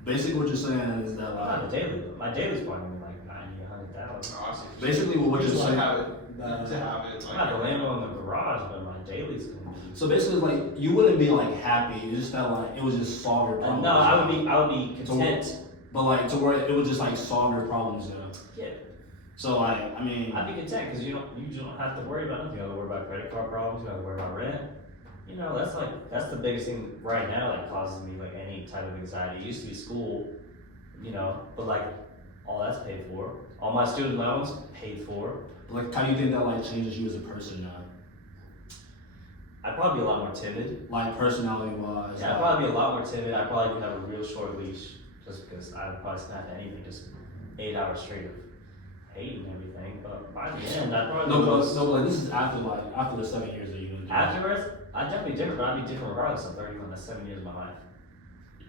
Basically, what you're saying is that I'm like not a daily. My daily's probably gonna be like 90, 100,000. No, I see. basically what You you're just saying. want to have it. To have it. I'm not a Lambo in the garage, but my daily's gonna be. So basically, like you wouldn't be like happy. It's just that like it would just solve your problems. No, I would be content. But like to where it would just like solve your problems. Yeah. So like I mean, I'd be content because you don't have to worry about nothing. You don't have to worry about credit card problems. You don't have to worry about rent. That's the biggest thing right now that causes me like any type of anxiety. It used to be school, but like all that's paid for. All my student loans paid for. like how do you think that like changes you as a person now? I'd probably be a lot more timid. Like personality wise. Yeah, I'd probably be a lot more timid. I'd probably have a real short leash just because I'd probably snap at anything, just 8 hours straight of hating everything. But by the end, I'd probably No, be but most- so like this is after the 7 years that you went through. afterwards, I'd definitely be different, but I'd be different regardless of 31. That's 7 years of my life.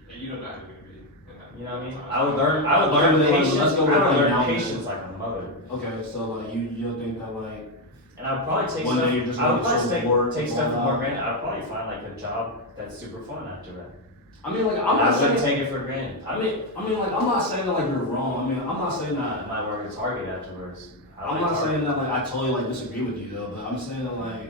You don't know how you're going to be. You know what I mean? I would learn Okay, patience. let's go with I would like learn now. patience like a mother. Okay, so like you don't think that like And I'd probably take One stuff. day you're just I would gonna probably be so bored take with stuff all for that. granted. I'd probably find like a job that's super fun after that. I mean like I'm I not wouldn't saying take it for granted. I mean like I'm not saying that like you're wrong. I mean I'm not saying I that might work at Target afterwards. I'm not saying that like I totally like disagree with you though, but I'm saying that like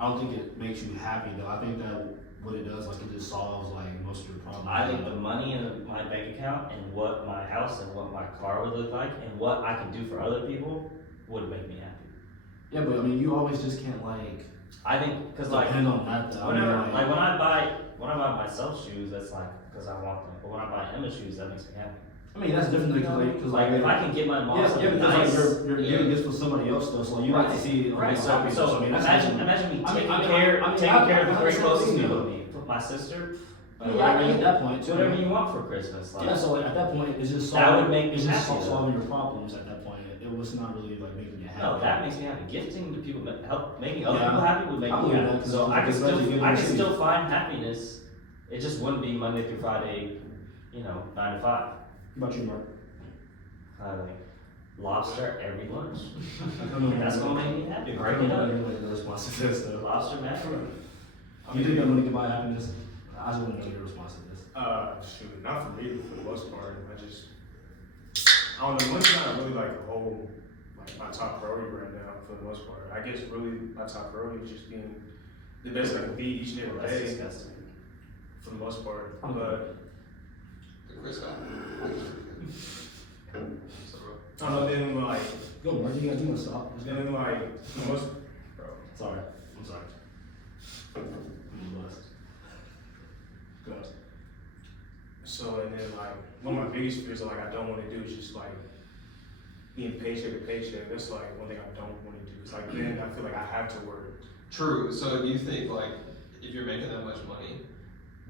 I don't think it makes you happy though. I think that what it does like it just solves like most of your problems. I think the money in my bank account and what my house and what my car would look like and what I can do for other people would make me happy. Yeah, but I mean, you always just can't like I think because like depend on that. Though. whenever I mean, like when I buy myself shoes, that's like because I want them. But when I buy Emma shoes, that makes me happy. I mean, that's different because Like if I can get my mom yeah, something because nice. like you're getting this for somebody else though, so like, you like to see Right. like, So, happy, so I mean, that's imagine me I mean, taking I mean, care I mean, taking I- care of I the three understand closest what you people mean. to me. Put my sister. I mean, at that point, too. Whatever you want for Christmas. Like, Yeah, so like, at that point, it's just That solving, would make me it's just happy, though. solving your problems at that point. It was not really like making you happy. No, that makes me happy. Gifting to people, making other Yeah, people happy would make I me believe happy. that, 'cause So I can it's better to give still, than I can receive. still find happiness. It just wouldn't be Monday through Friday, 9 to 5. What about you, Mark? I like lobster every lunch. I mean, That's gonna make me happy. I Break don't it know up. anybody that responds to this though. Lobster macaroni. You think that money can buy happiness? I just want to know your response to this. Shoot, not for me, for the most part. I don't know, money's not really like a whole, like my top priority right now, for the most part. I guess really my top priority is just being the best I can be each and every That's day, disgusting. for the most part. But, The Chris guy. So, bro. I don't know, then like, Go, Mark. You gotta stop. then like, for the most, bro. Sorry. I'm sorry. I'm blessed. Go. So, and then like, one of my biggest fears like I don't want to do is just like being paycheck to paycheck. That's like one thing I don't want to do. It's like then I feel like I have to work. True. So do you think like if you're making that much money,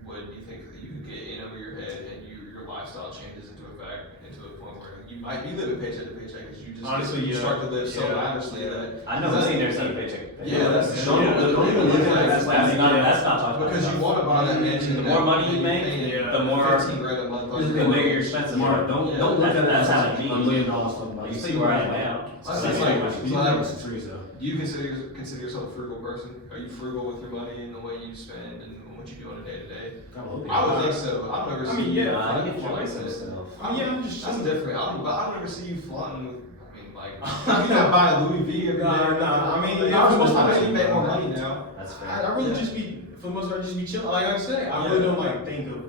would you think that you can get in over your head and your lifestyle changes into a point where you live paycheck to paycheck because you just Honestly, you yeah. start to live so Yeah. lavishly Yeah. that I know millionaires have a paycheck. yeah, that's the Don't even look at it as That's not talking about. because you want to buy that mansion. The more money you make, Yeah. the more 15 grand a month. This is the bigger your expenses are. Mark, don't look at it That's as how like it $1 means. million talking about. You see where I am now. I That's see, like, like, you so have like- some trees though. Do you consider yourself a frugal person? Are you frugal with your money and the way you spend and what you do on a day to day? I would think so. I don't ever I see mean, you yeah, I flaunting enjoy it. some stuff. I'm just That's different. I don't ever see you flaunting with. I mean, like you not buy Louis V every day. Nah, I mean, like, yeah, I'm supposed to I make mean, you make more money now. That's fair. I really Yeah. just be, for the most part, just be chill. Like I said, I Yeah. really don't like think of,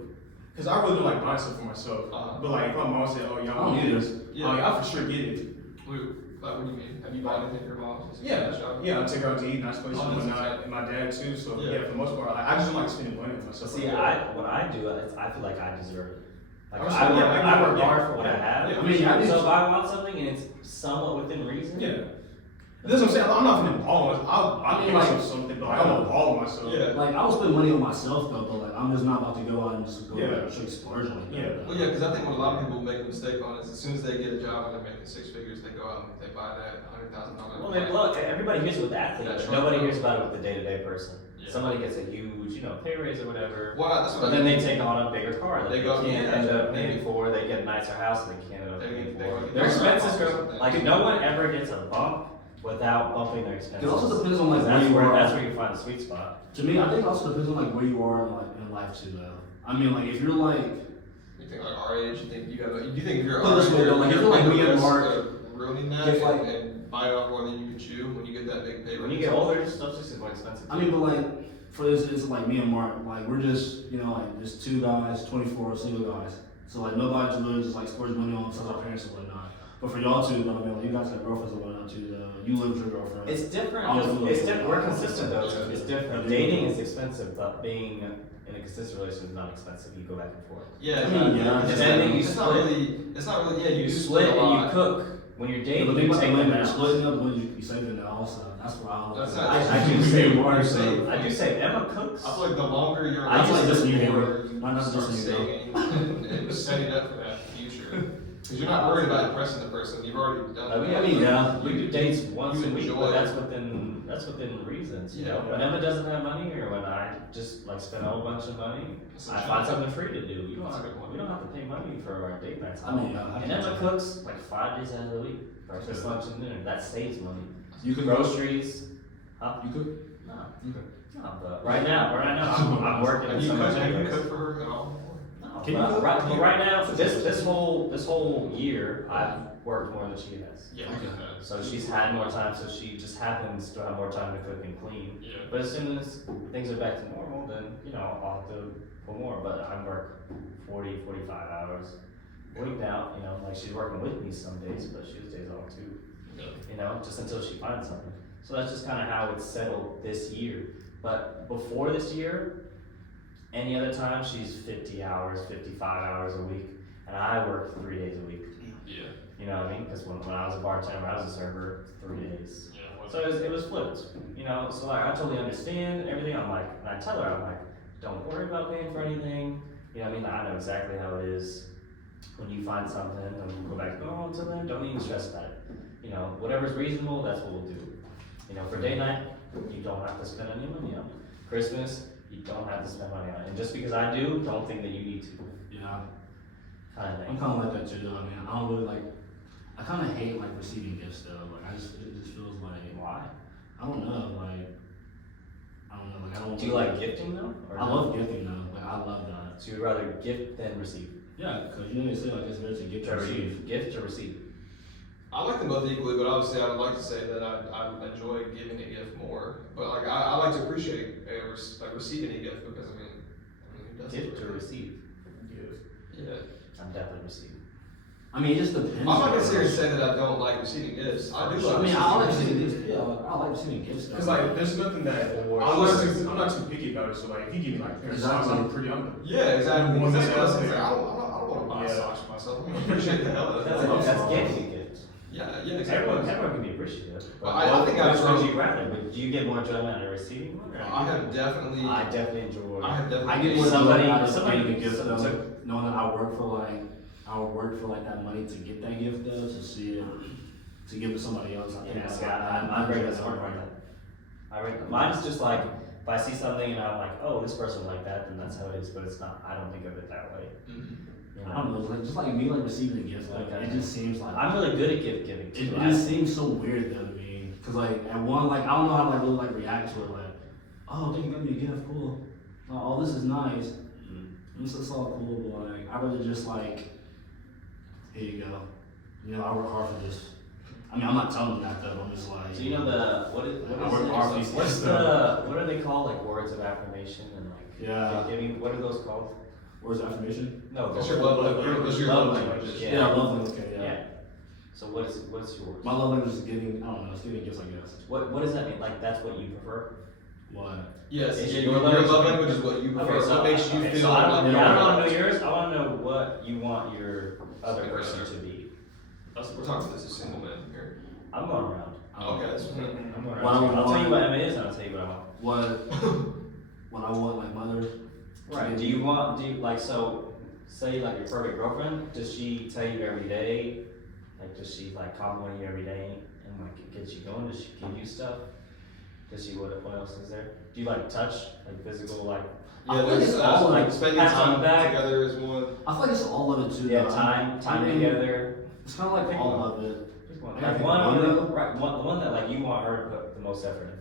because I really don't like buying stuff for myself. But like, if my mom said, "Oh, I y'all don't want either. this," Yeah. oh, yeah, I for sure get it. Like, what do you mean? Have you bought anything for your mom? Yeah, I take her out to eat, nice places, Oh, and that's whatnot, and my dad too. So Yeah. yeah, for the most part, like, I just don't like spending money on myself. See, what I do is I feel like I deserve it. Like I'm I saying, work, yeah, I work yeah. hard for what I have. Yeah, I mean, I So if I want something and it's somewhat within reason, Yeah. That's what I'm saying. I'm not gonna ball. I'll give myself something, but like, I'm gonna ball myself. Yeah. Like I will spend money on myself though, but like I'm just not about to go out and just go Yeah. like, straight splurge like that. Yeah. Well, yeah, because I think what a lot of people make a mistake on is as soon as they get a job and they're making six figures, they go out and they buy that $100,000. Well, look, everybody hears it with athletes. That's but right. Nobody hears about it with the day-to-day person. Yeah. Somebody gets a huge, pay raise or whatever. Well, that's what But I then mean. they take on a bigger car that They they, go- can't yeah, end up maybe. paying for. They get a nicer house and they can't end up paying They for. get Their nicer expenses house or go something. like no one ever gets a bump without bumping their expenses. It also depends on like where that's you are. That's where you find the sweet spot. To me, I think it also depends on like where you are in life too though. I mean like if you're like You think like our age, you think you have you think if you're Put our it this age, way, though, like, if you're like me and Mark, ruining that if, like- and bite off more than you can chew when you get that big pay When you raise. get older, stuff's just more expensive. I mean but like for instance like me and Mark, like we're just like just two guys, 24 single guys. So like nobody's really just like splurge money on besides our parents and whatnot. But for y'all two, I mean like you guys got girlfriends and whatnot too. You live with your girlfriend. It's different. I don't feel It's like- different. We're consistent though. Yeah. It's different. Yeah. Dating is expensive, but being in a consistent relationship is not expensive. You go back and forth. Yeah, I mean, yeah, it's, and then you it's not split. really. It's not really. Yeah, you You do split a and lot. you cook. When you're Yeah, dating, but you think about take the them money you're out. splitting up, the money you saving now also. That's what I That's like. not- I do Me say and Mark, say- so- I do say Emma cooks. I feel like the longer you're. I just listen to you, the more Henry. you Not start listen to you, saving and setting up for that future. Because you're not worried about impressing the person. You've already done that. I mean, yeah. We do dates once You a week, enjoy but it. that's within reasons. You Yeah. know, when Emma doesn't have money, or when I just like spend a whole bunch of money, That's I a find good- something free to do. That's a good one. We don't have to pay money for our date nights. I mean, yeah, And Emma cooks like 5 days out of the week, breakfast, lunch, and dinner. That saves money. You could Groceries. Huh? You could. No. Okay. No, but right now, I'm working Have you so much. cooked? Have you anyways. cooked for her at all? No, Can you but cook? right now, this whole year, I've worked more than she has. Yeah. So she's had more time, so she just happens to have more time to cook and clean. Yeah. But as soon as things are back to normal, then, I'll have to put more. But I work 40, 45 hours a week now, like she's working with me some days, but she has days off too. Just until she finds something. So that's just kind of how it's settled this year. But before this year, any other time, she's 50 hours, 55 hours a week, and I work 3 days a week. Yeah. You know what I mean? Because when I was a bartender, I was a server 3 days. Yeah. So it was flipped, you know. So like I totally understand everything. I'm like, and I tell her, I'm like, don't worry about paying for anything. You know what I mean? I know exactly how it is. When you find something, and you go back, oh, until then, don't even stress about it. You know, whatever's reasonable, that's what we'll do. You know, for day night, you don't have to spend any money on it. Christmas, you don't have to spend money on it. And just because I do, don't think that you need to. Yeah. Kind of I'm thing. kind of like that too, though. I mean, I don't really like. I kind of hate like receiving gifts though. Like it just feels like Why? I don't know. Like I don't know. Like I don't. Do you like gifting though? Or I no? love gifting though. Like I love that. So you'd rather gift than receive? Yeah, because you know they say like it's better to gift To or receive. gift or receive? I like them both equally, but obviously I would like to say that I enjoy giving a gift more. But like I like to appreciate like receiving a gift because I mean who doesn't? Gift or receive? Yeah. I'm definitely receiving. I mean, it just depends. I'm not gonna sit here and say that I don't like receiving gifts. I do like I mean, I like receiving gifts. gifts. Yeah, I like receiving gifts. though. Cause like, there's nothing that Or I'm not too picky about it. So like, if you give me like a pair of socks, I'm pretty under. Yeah, exactly. One Because that that's else like, there. I don't want to buy Yeah. socks for myself. I'm gonna appreciate the hell out of That's, that. that's giving a gift. Yeah, exactly. Everyone can be appreciative. Well, I think I've which grown- would you rather? Do you get more enjoyment out of receiving one? Or I have definitely. I definitely enjoy. I get more Somebody- joy out of somebody- getting a gift though, so- knowing that I would work for like that money to get that gift though, to see it, to give to somebody else. I think Yeah, like, see, I break this hard like that. Mine's just like, if I see something and I'm like, oh, this person like that, then that's how it is, but it's not, I don't think of it that way. Mhm. You I know? don't know, like just like me like receiving a gift, like Okay. it just seems like I'm really good at gift giving it too. just seems so weird though to me, cause like at one like I don't know how to like really like react to it, like oh they gave me a gift, cool, oh this is nice, it's all cool, but like I rather just like here you go, you know I work hard for this. I mean I'm not telling them that though, I'm just like So you know the, what is I work hard for it? these What's gifts, the, what are they called, like words of affirmation and like Yeah. gift giving, what are those called? words of affirmation. No, That's those- your love language. That's your love language, language. yeah. Yeah, love language. Okay, yeah. Yeah. So what's yours? My love language is giving. I don't know. It's giving gifts, I guess. What does that mean? Like that's what you prefer? What? Yes, Is your your love love language is what you prefer. Okay, so what makes you okay, feel so I like don't, yeah, I don't you're want to know yours. I want to know what you want your other Speak person louder. to be. We're talking to this as single man here. I'm going around. Okay, that's I'm going What I around. I'll tell you want- what Emma is, and I'll tell you what I want. What I want, like mother. Right. Do you like so? Say like your perfect girlfriend. Does she tell you every day? Like does she like compliment you every day and like it gets you going? Does she give you stuff? Does she what else is there? Do you like touch like physical like? I Yeah, feel like there's it's all like like spending pats on time the back. together is one. I feel like it's all of it too. Yeah, though. time I mean, together. It's kind of like Pick all one. of it. I Like pick one, one, though. right? The one that like you want her to put the most effort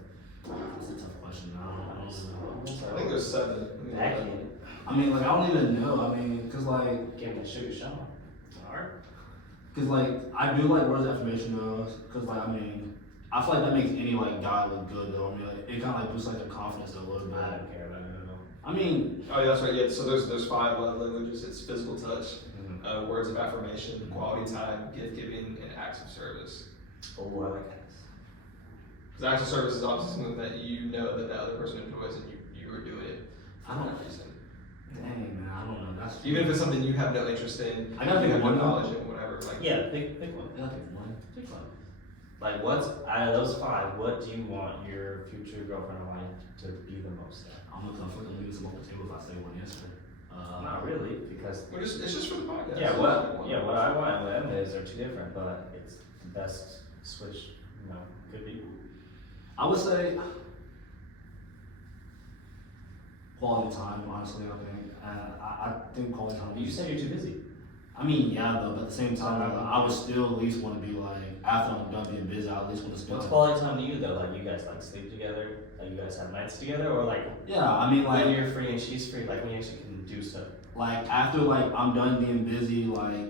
in. That's a tough question. I don't know. I think there's 7. Backhand. I mean, like I don't even know. I mean, cause like, Give me a sugar shot. Alright. cause like I do like words of affirmation though. Cause like I mean, I feel like that makes any like guy look good though. I mean, like, it kind of like boosts like their confidence a little bit. I don't care about it at all. I mean, Oh, yeah, that's right. Yeah, so there's 5 love languages. It's physical touch, words of affirmation, quality time, gift giving, and acts of service. Oh, I like that. Because acts of service is obviously something that you know that the other person enjoys, and you are doing it for I don't- that reason. dang man, I don't know. That's Even if it's something you have no interest in, I gotta you pick have no one. knowledge in, whatever. Like, Yeah, pick one. I gotta pick one. Pick one. Like what's out of those 5? What do you want your future girlfriend or wife to be the most at? I'm not gonna fucking leave some off the table if I say one answer. Not really, because it's just for the podcast. yeah, what I want and what Emma is are 2 different, but it's the best switch. You know, could be. I would say quality time, honestly, I think. I think quality time. But you said you're too busy. I mean, yeah, though, but at the same time, I would still at least want to be like, after I'm done being busy, I at least want to spend What's like, quality time to you though? Like you guys like sleep together? Like you guys have nights together, or like yeah, I mean, when like, you're free and she's free, like when you actually can do stuff. like after like I'm done being busy, like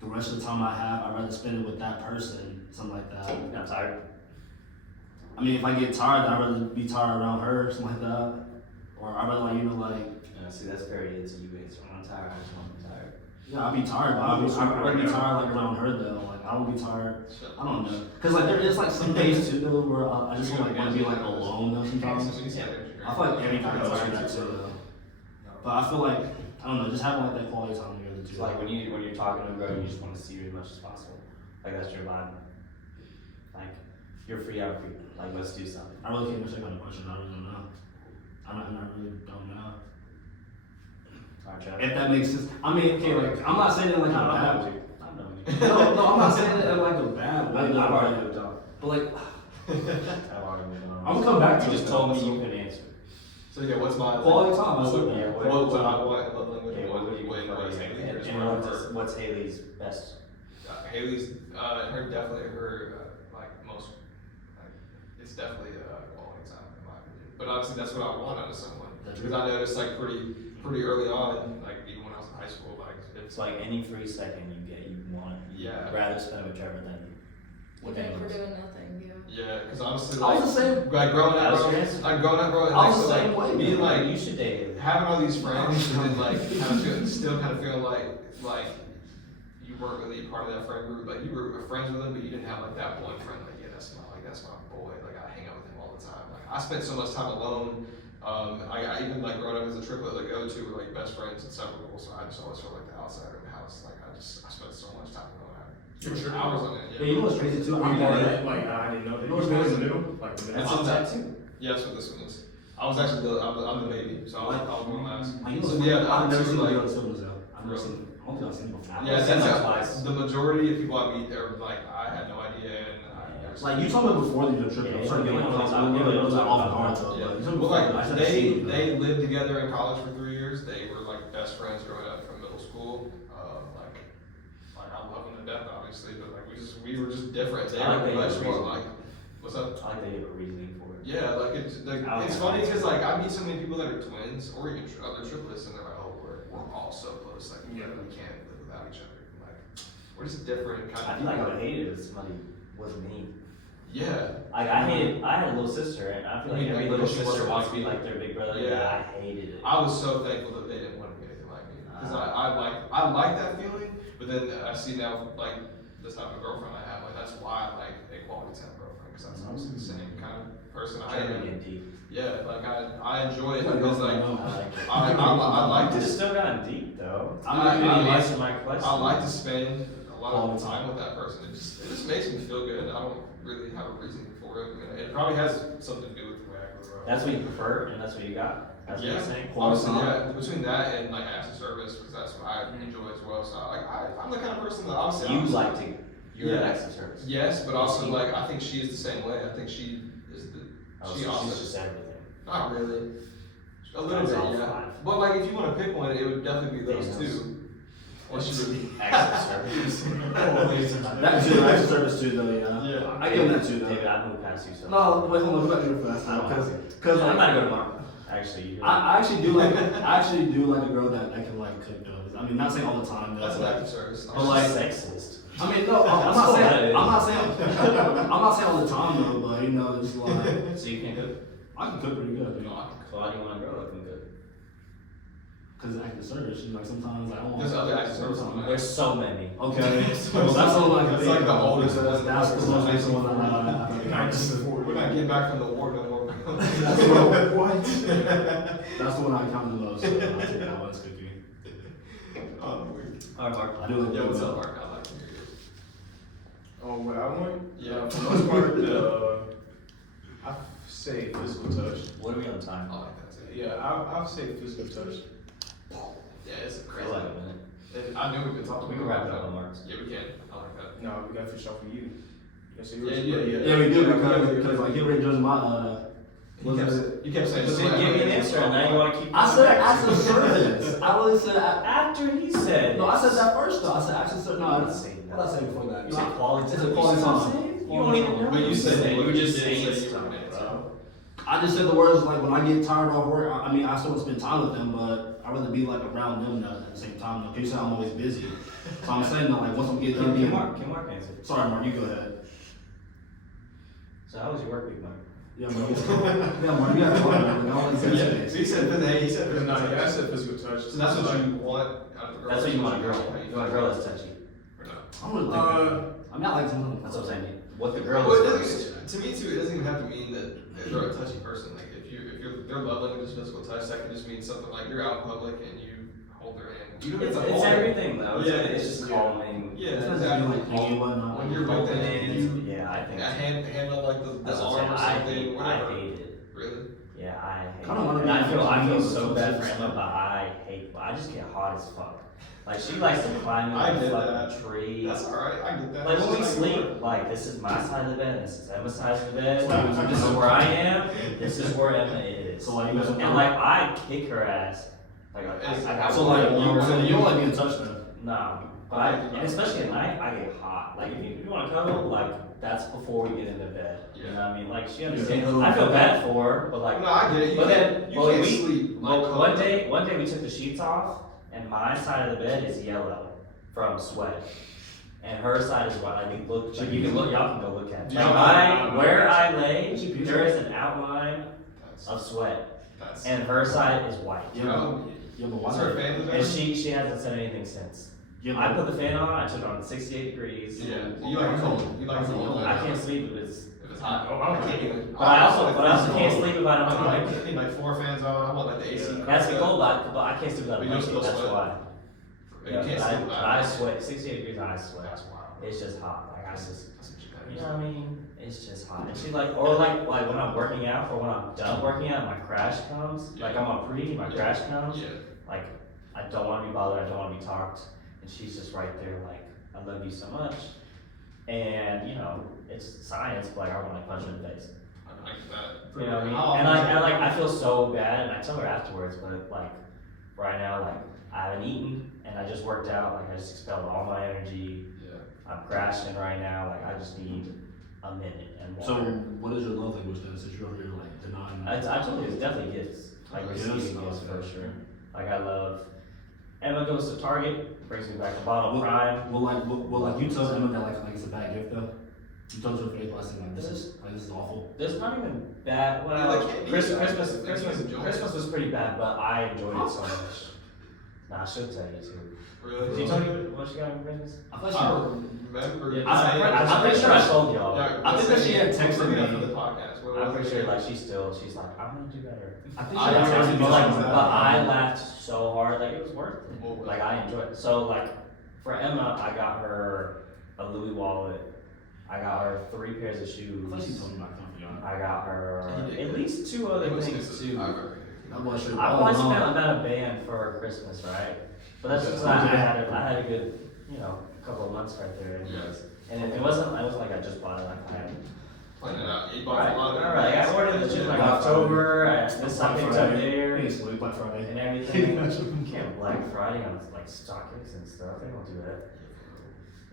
the rest of the time I have, I'd rather spend it with that person, something like that. I'm tired. I mean, if I get tired, then I'd rather be tired around her, something like that. Or I'd rather like, you know, like, See, that's very into you guys. I'm tired. I just want to be tired. Yeah, I'd be tired, but I'd be tired like around her though. Like I would be tired. I don't know, cause like there is like some days too though where I just want to be like alone though sometimes. I feel like every night goes through that too though. But I feel like I don't know, just having like that quality time together too. It's like when you're talking to a girl, you just want to see her as much as possible. Like that's your vibe. Like you're free out free. Like let's do something. I really can't check on the question. I really don't know. I really don't know. If that makes sense. I mean, okay, like I'm not saying it like a bad way. No, I'm not saying it in like a bad way. I've already moved on. But like, I've already moved on. I'm gonna come back to you. it. Just told me you couldn't answer. So yeah, what's my quality time? I said Yeah, that. what love language? Okay, what would you prefer? What's Haley's best? Haley's her definitely like most like it's definitely quality time in my opinion. But obviously that's what I want out of someone because I noticed like pretty early on, like even when I was in high school, like It's like any free second you get, you want it. Yeah. You'd rather spend with Trevor than with Even if anyone we're else. doing nothing, yeah. yeah, because honestly, I like was the same. like growing up, That was bro, your answer? like growing up, bro, and, I like, was so, the same like, way. being Like like you should date Haley. having all these friends and then like still kind of feeling like you weren't really part of that friend group. Like you were friends with them, but you didn't have like that one friend. Like yeah, that's my boy. Like I hang out with him all the time. Like I spent so much time alone. I even like growing up as a triplet, like the other two were like best friends inseparable. So I just always felt like the outsider in the house. Like I spent so much time alone. Hours on it. Yeah, you know what's crazy too? I'm part of that, like, I didn't know that. You know what's You was in crazy? the middle? Like, the middle? That's on that too. Yeah, that's what this one is. I was actually I'm the baby, so I was born last. Like, you know So what's yeah, funny? I've never seen like, the other siblings though. I've never seen. I don't think I've seen them before. yeah, I've seen them that's twice. the majority of people I meet. They're like, I had no idea, and Like you told me before that you're tripping. I'm trying to get like off guard though. Yeah. But you told me Well, before. like I should have seen you, they lived together in college for 3 years. They were like best friends growing up from middle school. Like I love them to death, obviously, but like we were just different. They I like were that much you more reason. like, what's up? I like that you have a reasoning for it. Yeah, like it's funny because like I meet so many people that are twins or even other triplets, and they're like, oh, we're all so close. Like we can't live without each other. Like we're just different kind I of feel like I people. would hate it if somebody wasn't me. Yeah. Like I had a little sister, and I feel like You mean, every like, little she sister wasn't wants to like be like their big brother. Yeah. I hated it. I was so thankful that they didn't want to be anything like me because I like that feeling, but then I see now like this type of girlfriend I have, like that's why I like a quality time girlfriend because that's obviously the same kind of person I Trying to am. get deep. Yeah, like I enjoy it Like, because like I like it. I like It's to still gotten deep though. I'm I You like- answer my question. I like to spend a lot All of the time with that person. It just makes me feel good. I don't really have a reason for it. And it probably has something to do with the way I grew up. That's what you prefer, and that's what you got. That's what Yeah. you're saying. Honestly, yeah, between that and like acts of service, because that's what I enjoy as well. So I'm the kind of person that obviously You like to. You're an Yeah. acts of service. Yes, but also like I think she is the same way. I think she is the Oh, she so also she's just everything. not really a little That's bit, all yeah. five. But like if you want to pick one, it would definitely be those Thanos. two. Or she would be Acts of service. That too, acts of service too though. Yeah. Yeah. I give them that too though. David, I moved past you so. No, wait, hold on. Go back to your first. I don't Because Because I'm like, not good at mom. Actually, you. I actually do like a girl that can like cook though. I mean, not saying all the time though. That's an but- act of service. But, like- sexist. I mean, no, I'm That's not what saying. that is. I'm not saying all the time though. But you know, it's like So you can cook. I can cook pretty good. So why do you want a girl that can cook? Because it's active service. You know, like sometimes I don't want. There's other active service sometimes. on There's so many. Okay, well, that's the one I can That's think like the of. oldest That's one. that's the most recent one I We're not getting back from the war no more. That's the one. That's the one I count the most. So I'll take that one as cooking. Oh, weird. Alright, Mark. I do like Yeah, that what's one. up, Mark? I like to hear yours. Oh, what I want? Yeah. For the most part, I say physical touch. What are we on time? I like that too. Yeah, I'll say physical touch. Yeah, it's I crazy. like a minute. And I knew we've been talking We can about wrap it up that. on Mark's. Yeah, we can. I like that. No, we got to fish off of you. Yes, Yeah, yeah. Yeah, we do because like you already judged my You kept saying, You didn't give me an answer, and now you want to keep. I said active service. I really said After he said. no. I said that first though. I said active service. No, I didn't didn't say that. What did I say before that? You said quality. It's a quality time. You don't even know. But you said that. You were just saying saying stuff, stuff, bro. I just said the words like when I get tired off work. I mean, I still want to spend time with them, but I'd rather be like around them though, at the same time. Though, you say I'm always busy, so I'm saying that like once I'm getting Can Mark answer? Sorry, Mark, you go ahead. So how was your work week, Mark? Yeah, bro. Yeah, bro. You got to like, I want to Yeah. So he said physical No, touch. yeah, I said physical touch. So that's what you want out of a girl. That's what you want a girl. You want a girl that's touchy. Or not? I don't really think that. I'm not like something. That's what I'm saying. What the girl Well, is it first. doesn't, to me too, it doesn't even have to mean that they're a touchy person. Like if you're their love language is physical touch, that can just mean something like you're out in public and you hold their hand. You don't It's have to hold it. everything though. Yeah, It's just calming. Yeah, It's not exactly. like hanging whatnot. When you're both in, you Yeah, I think. a hand on like the That's what I'm arm or saying. something, I whatever. hate it. Really? Yeah, I hate Kinda it. wanna And be I feel so so bad for sensitive. Emma, but I just get hot as fuck. Like she likes to climb I in the get fucking that. tree. That's alright, I get that. Like It's when we just like sleep, like this is my side of the bed, this is Emma's side of the bed. Like, This is where I am. This is where Emma is. So like you guys And like I kick her ass. Like I got So like lower- you don't like being touched then. No, but and especially at night, I get hot. Like if you want to cuddle, like that's before we get into bed. You know what I mean? Like she understands. Yeah. I feel bad for her, but like. No, I get it. You But can't, then, you well, can't we- sleep like Well, cold. one day we took the sheets off, and my side of the bed is yellow from sweat, and her side is white. Like you can look, y'all can go look at it. Yeah, Like where I lay, She beautiful. there is an outline That's, of sweat, that's, and her side is white. Yeah, but yeah, but what's why? her family And member? she hasn't said anything since. Yeah, I put the fan on. I took it on 68 degrees. Yeah, you like cold. You like cold. I can't sleep if it's hot. Oh, I can't even. But I also can't sleep if I don't have I a need like 4 fans on. I want like the AC. Yeah. That's the cold, but I can't sleep without But a you blanket. still That's sweat. why. You can't but sleep but without I it. sweat. 68 degrees and I sweat. That's wild. It's just hot. Like I just, That's what you you know what I mean? It's just hot. And she like, or like when I'm working out, or when I'm done working out, and my crash comes. Like I'm on pre, my Yeah. crash comes. Yeah. Like I don't want to be bothered. I don't want to be talked. And she's just right there, like I love you so much. And you know, it's science, but like I want to punch her in the face. I like that. You know what I mean? How And often like I feel so bad, and I tell her afterwards, but like right now, like I haven't eaten, and I just worked out, like I just expelled all my energy. Yeah. I'm crashing right now, like I just need a minute and So water. what is your love language then? Since you're over here like denying. I told you it's definitely gifts, like Gifts? receiving gifts for sure. Like I love. Emma goes to Target, brings me back a bottle of Prime. Well, like you tell Emma that like it's a bad gift though. You told her face last like this is awful. This is not even bad. Well, Yeah, like, Christmas was pretty bad, but I enjoyed it so much. Nah, she'll tell you too. Really? Did she tell you what she got for Christmas? I I thought remember. Yeah, saying- I'm pretty sure I told y'all. Yeah, I think that she had saying- texted bring it up me. for the podcast. What I'm was pretty it? sure like she's like, I'm gonna do better. I think I she had remember texted me you But, telling like, me but that. I laughed so hard, like it was worth it. What was Like it? I enjoyed it. So like for Emma, I got her a Louis wallet. I got her 3 pairs of I thought she shoes. told me about company on. I got her He did at good. least 2 other It was things good. too. I remember. That was sure. I probably spent about a band for Christmas, right? But that's just I had a good, you know, couple of months right there. Anyways. And it wasn't like I just bought it. Like I had. Plan it out. You bought Alright, a lot of alright. I ordered the shit like Black October. This I picked up there Hey, Sweet Black Friday. and everything. You can't Black Friday on like StockX and stuff. They don't do that.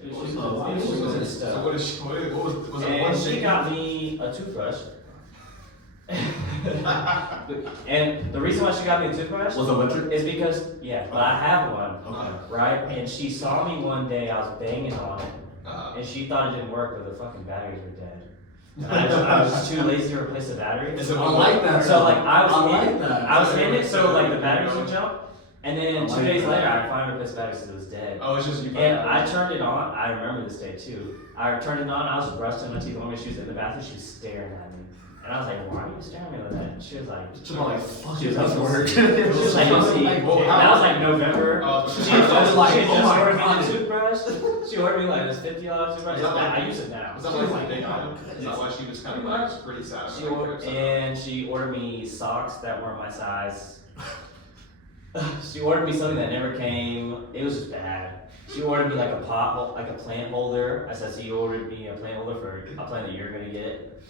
It was just So stuff. what is she? What was it? Was it one And she thing? got me a toothbrush. And the reason why she got me a toothbrush Was it electric? is because, yeah, but I have one, Okay. right? And she saw me one day, I was banging on it, Uh, and she thought it didn't work, but the fucking batteries were dead. And I was too lazy to replace the batteries. Is it I one like that. So like I was I in, like that. I was in it, so like the batteries would jump, and I then 2 like days that. later I finally replaced the batteries, so it was dead. Oh, it's just you. And I turned it on. I remember this day too. I turned it on. I was brushing my teeth. One of she was in the bathroom. She was staring at me, and I was like, "Why are you staring at me like that?" And she was like, She's like, fuck She it, was that's like, work. "She was like, you see." Like, well, That was like November. Oh, She she had was just like, she had oh just my ordered me God. the toothbrush. She ordered me like this $50 toothbrush. Was that like- I use it now. Was that like a big item? Is that why she was kind of like pretty sad? She ordered, and she ordered me socks that weren't my size. She ordered me something that never came. It was just bad. She ordered me like a like a plant holder. I said, so you ordered me a plant holder for a plant that you're gonna get.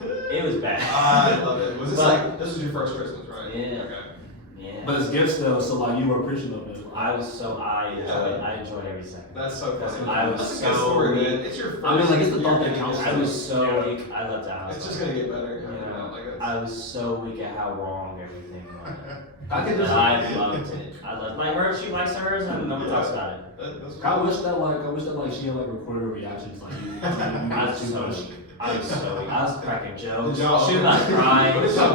It was bad. I love it. Was this But- like this was your first Christmas, right? Yeah. Okay. Yeah. But it's gifts though, so like you were appreciative of it. I enjoyed every second. That's so funny. I was That's a good so story, weak. man. It's your first. I mean, like, it's the thought that year. counts. I was so weak. I left the house. It's just gonna get better. You You know, know, like that's, I was so weak at how wrong everything was. I could just. I loved it. I loved like her. She likes hers, and nobody talks about it. that's I wish that like she had like recorded her reactions like you. I was too so much. weak. I I was so weak. I was cracking jokes. Did y'all- She was not crying. What did y'all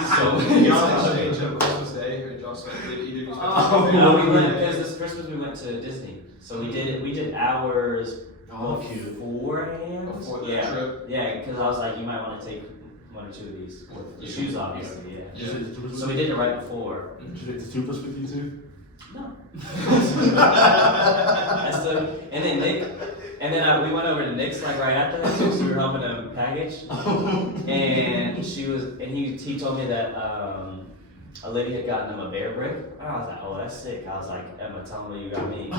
do? So Did y'all exchange up Christmas Day or did y'all spend either of you spend No, we went because this Christmas we went to Disney. So we did hours beforehand. Before the Yeah. trip? Yeah, because I was like, you might want to take one or two of these with the shoes, obviously. Yeah. Yeah. So we did it right before. Did you take the toothbrush with you too? No. And then Nick, we went over to Nick's like right after that too. So we were helping him package, and he told me that a lady had gotten him a bear brick. I was like, oh, that's sick. I was like, Emma, tell him what you got me.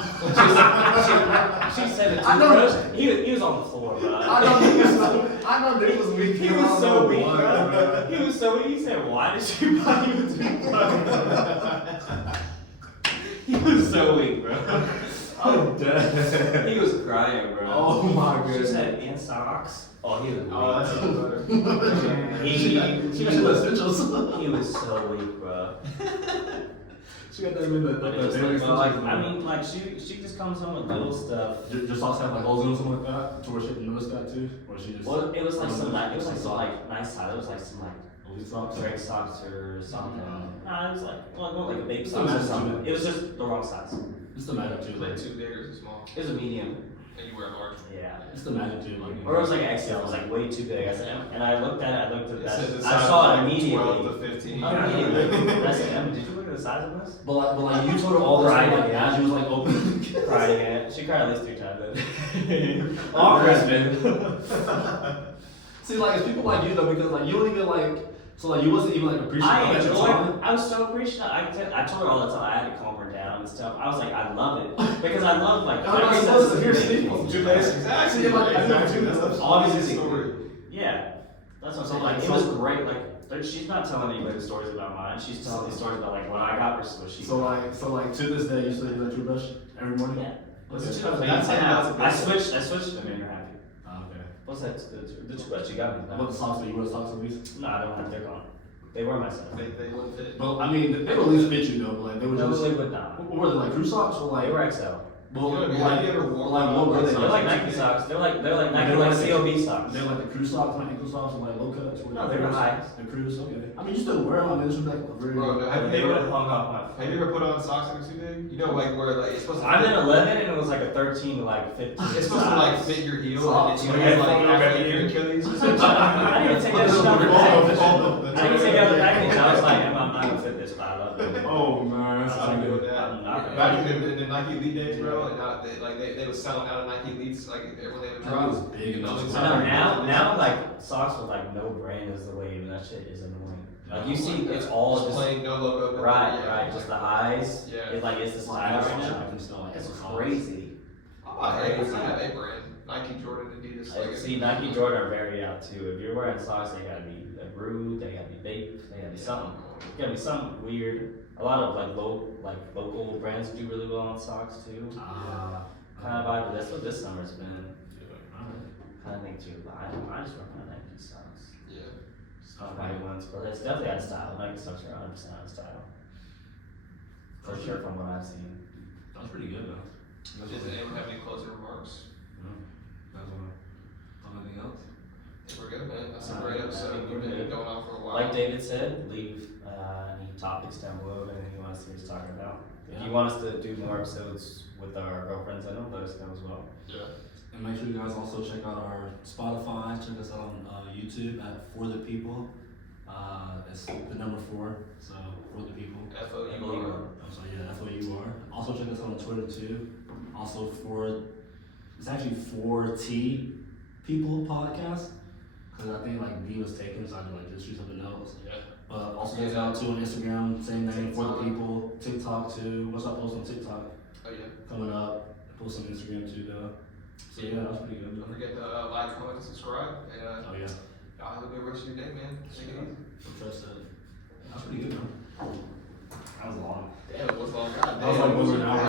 She said it too. He was on the floor, bro. I know Nick was weak. He was so weak, bro. He was so weak. He said, why did she buy you a toothbrush? He was so weak, bro. I'm dead. He was crying, bro. Oh my She goodness. said, and socks. Oh, he was weak. Oh, that's even better. She got you the essentials. He was so weak, bro. She got that in the But it was daily like, essentials. I mean, like she just comes home with little stuff. Your socks have like holes in them or something like that? To where she noticed that too? Or she just. Well, it was like some nice style. It was like some like Elite socks? Drake socks or something. Nah, it was like more like a baby It's socks a or nice something. too. It was just the wrong size. It's the magic too. Like too big or too small? It was a medium. And you wear a large? Yeah. It's the magic too. Like, Or it was like an XL. It was like way too big. I said, and I looked at It that. says the I size saw is it like immediately. 12 to 15. Immediately. I said, Emma, did you look at the size of this? But like you told her all this Right. like as she was like open. Cried again. She cried at least 3 times. All Christmas. See, like it's people like you though, because like you don't even like. So like you wasn't even like appreciative I at the enjoyed. time. I was so appreciative. I told her all the time. I had to calm her down and stuff. I was like, I love it because I love like. I'm not I supposed to said- hear Steve. Two days, exactly. See, like, I know Exactly. too, That's that's the obviously story. Yeah, that's what I'm So, saying. like, Like it so- was great. Like she's not telling anybody the stories about mine. She's telling these stories about like when I got versus what she. So like to this day you still do that toothbrush every morning? Yeah. Okay. That's how I switched to make her happy. Ah, okay. What's that? The toothbrush you got me. How about the socks? You wear the socks at least? No, I don't have. They're gone. They were my size. They wouldn't fit. Well, I mean, they would at least fit you though. But like they were No, just. they would not. What were they like? Crew socks or like? They were XL. Well, Yeah, like, have you ever worn like what were they? They're like Nike socks. They're like Nike They're like like- COB socks. They're like the crew socks, like ankle socks, and like low cuts. No, they were high. The crews, okay. I mean, you still wear them. I mean, this was like a very. Bro, no, have They you would ever have hung off my have foot. you ever put on socks that are too big? You know, like where like it's supposed to. I'm in 11 and it was like a 13 to like 15. It's supposed to like fit your heel and Socks. then you Yeah, have like yeah, halfway yeah. your Achilles. I didn't even take that shit out of the package. I didn't even take it out of the package. I was like, I'm not gonna fit this, but I love it. Oh man, that's I'm good with that. I'm not Back in the Nike Elite days, bro, and they was selling out of Nike Elites like when they would That drop. was big enough. I know now like socks with like no brand is the way, and that shit is annoying. Like you see, it's all just just plain, no logo. No right, just the highs. Yeah. It like it's the style right now. It's crazy. Oh, I have a brand. Nike, Jordan, Adidas. Like, See, Nike Jordan are very out too. If you're wearing socks, they gotta be rude. They gotta be baked. They gotta be something. It's gotta be something weird. A lot of like local brands do really well on socks too. Kind of vibe. But that's what this summer's been. Kind of thing too. But I just wear my Nike socks. Yeah. Nike ones, but it's definitely out of style. Nike socks are 100% out of style. For sure, from what I've seen. That was pretty good though. Does anyone have any closing remarks? Anything else? I think we're good, man. That's a great episode. We've been going on for a while. Like David said, leave any topics down below of anything you want us to hear us talking about. If you want us to do more episodes with our girlfriends in them, let us know as well. Yeah. And make sure you guys also check out our Spotify. Check us out on YouTube at For the People. It's the number 4, so For the People. FOUR. I'm sorry, yeah, FOUR. Also check us out on Twitter too. Also it's actually 4T People Podcast. Because I think like B was taken, so I had to like just do something else. Yeah. But also check us out too on Instagram, same name, For the People. TikTok too. What's up, post on TikTok Oh yeah. coming up. Post on Instagram too though. So yeah, that was pretty good. Don't forget to like, comment, and subscribe. And Oh yeah. y'all have a good rest of your day, man. Take it easy. Trust that. That was pretty good, man. That was long. Damn, it was long. God That was like damn. over an hour.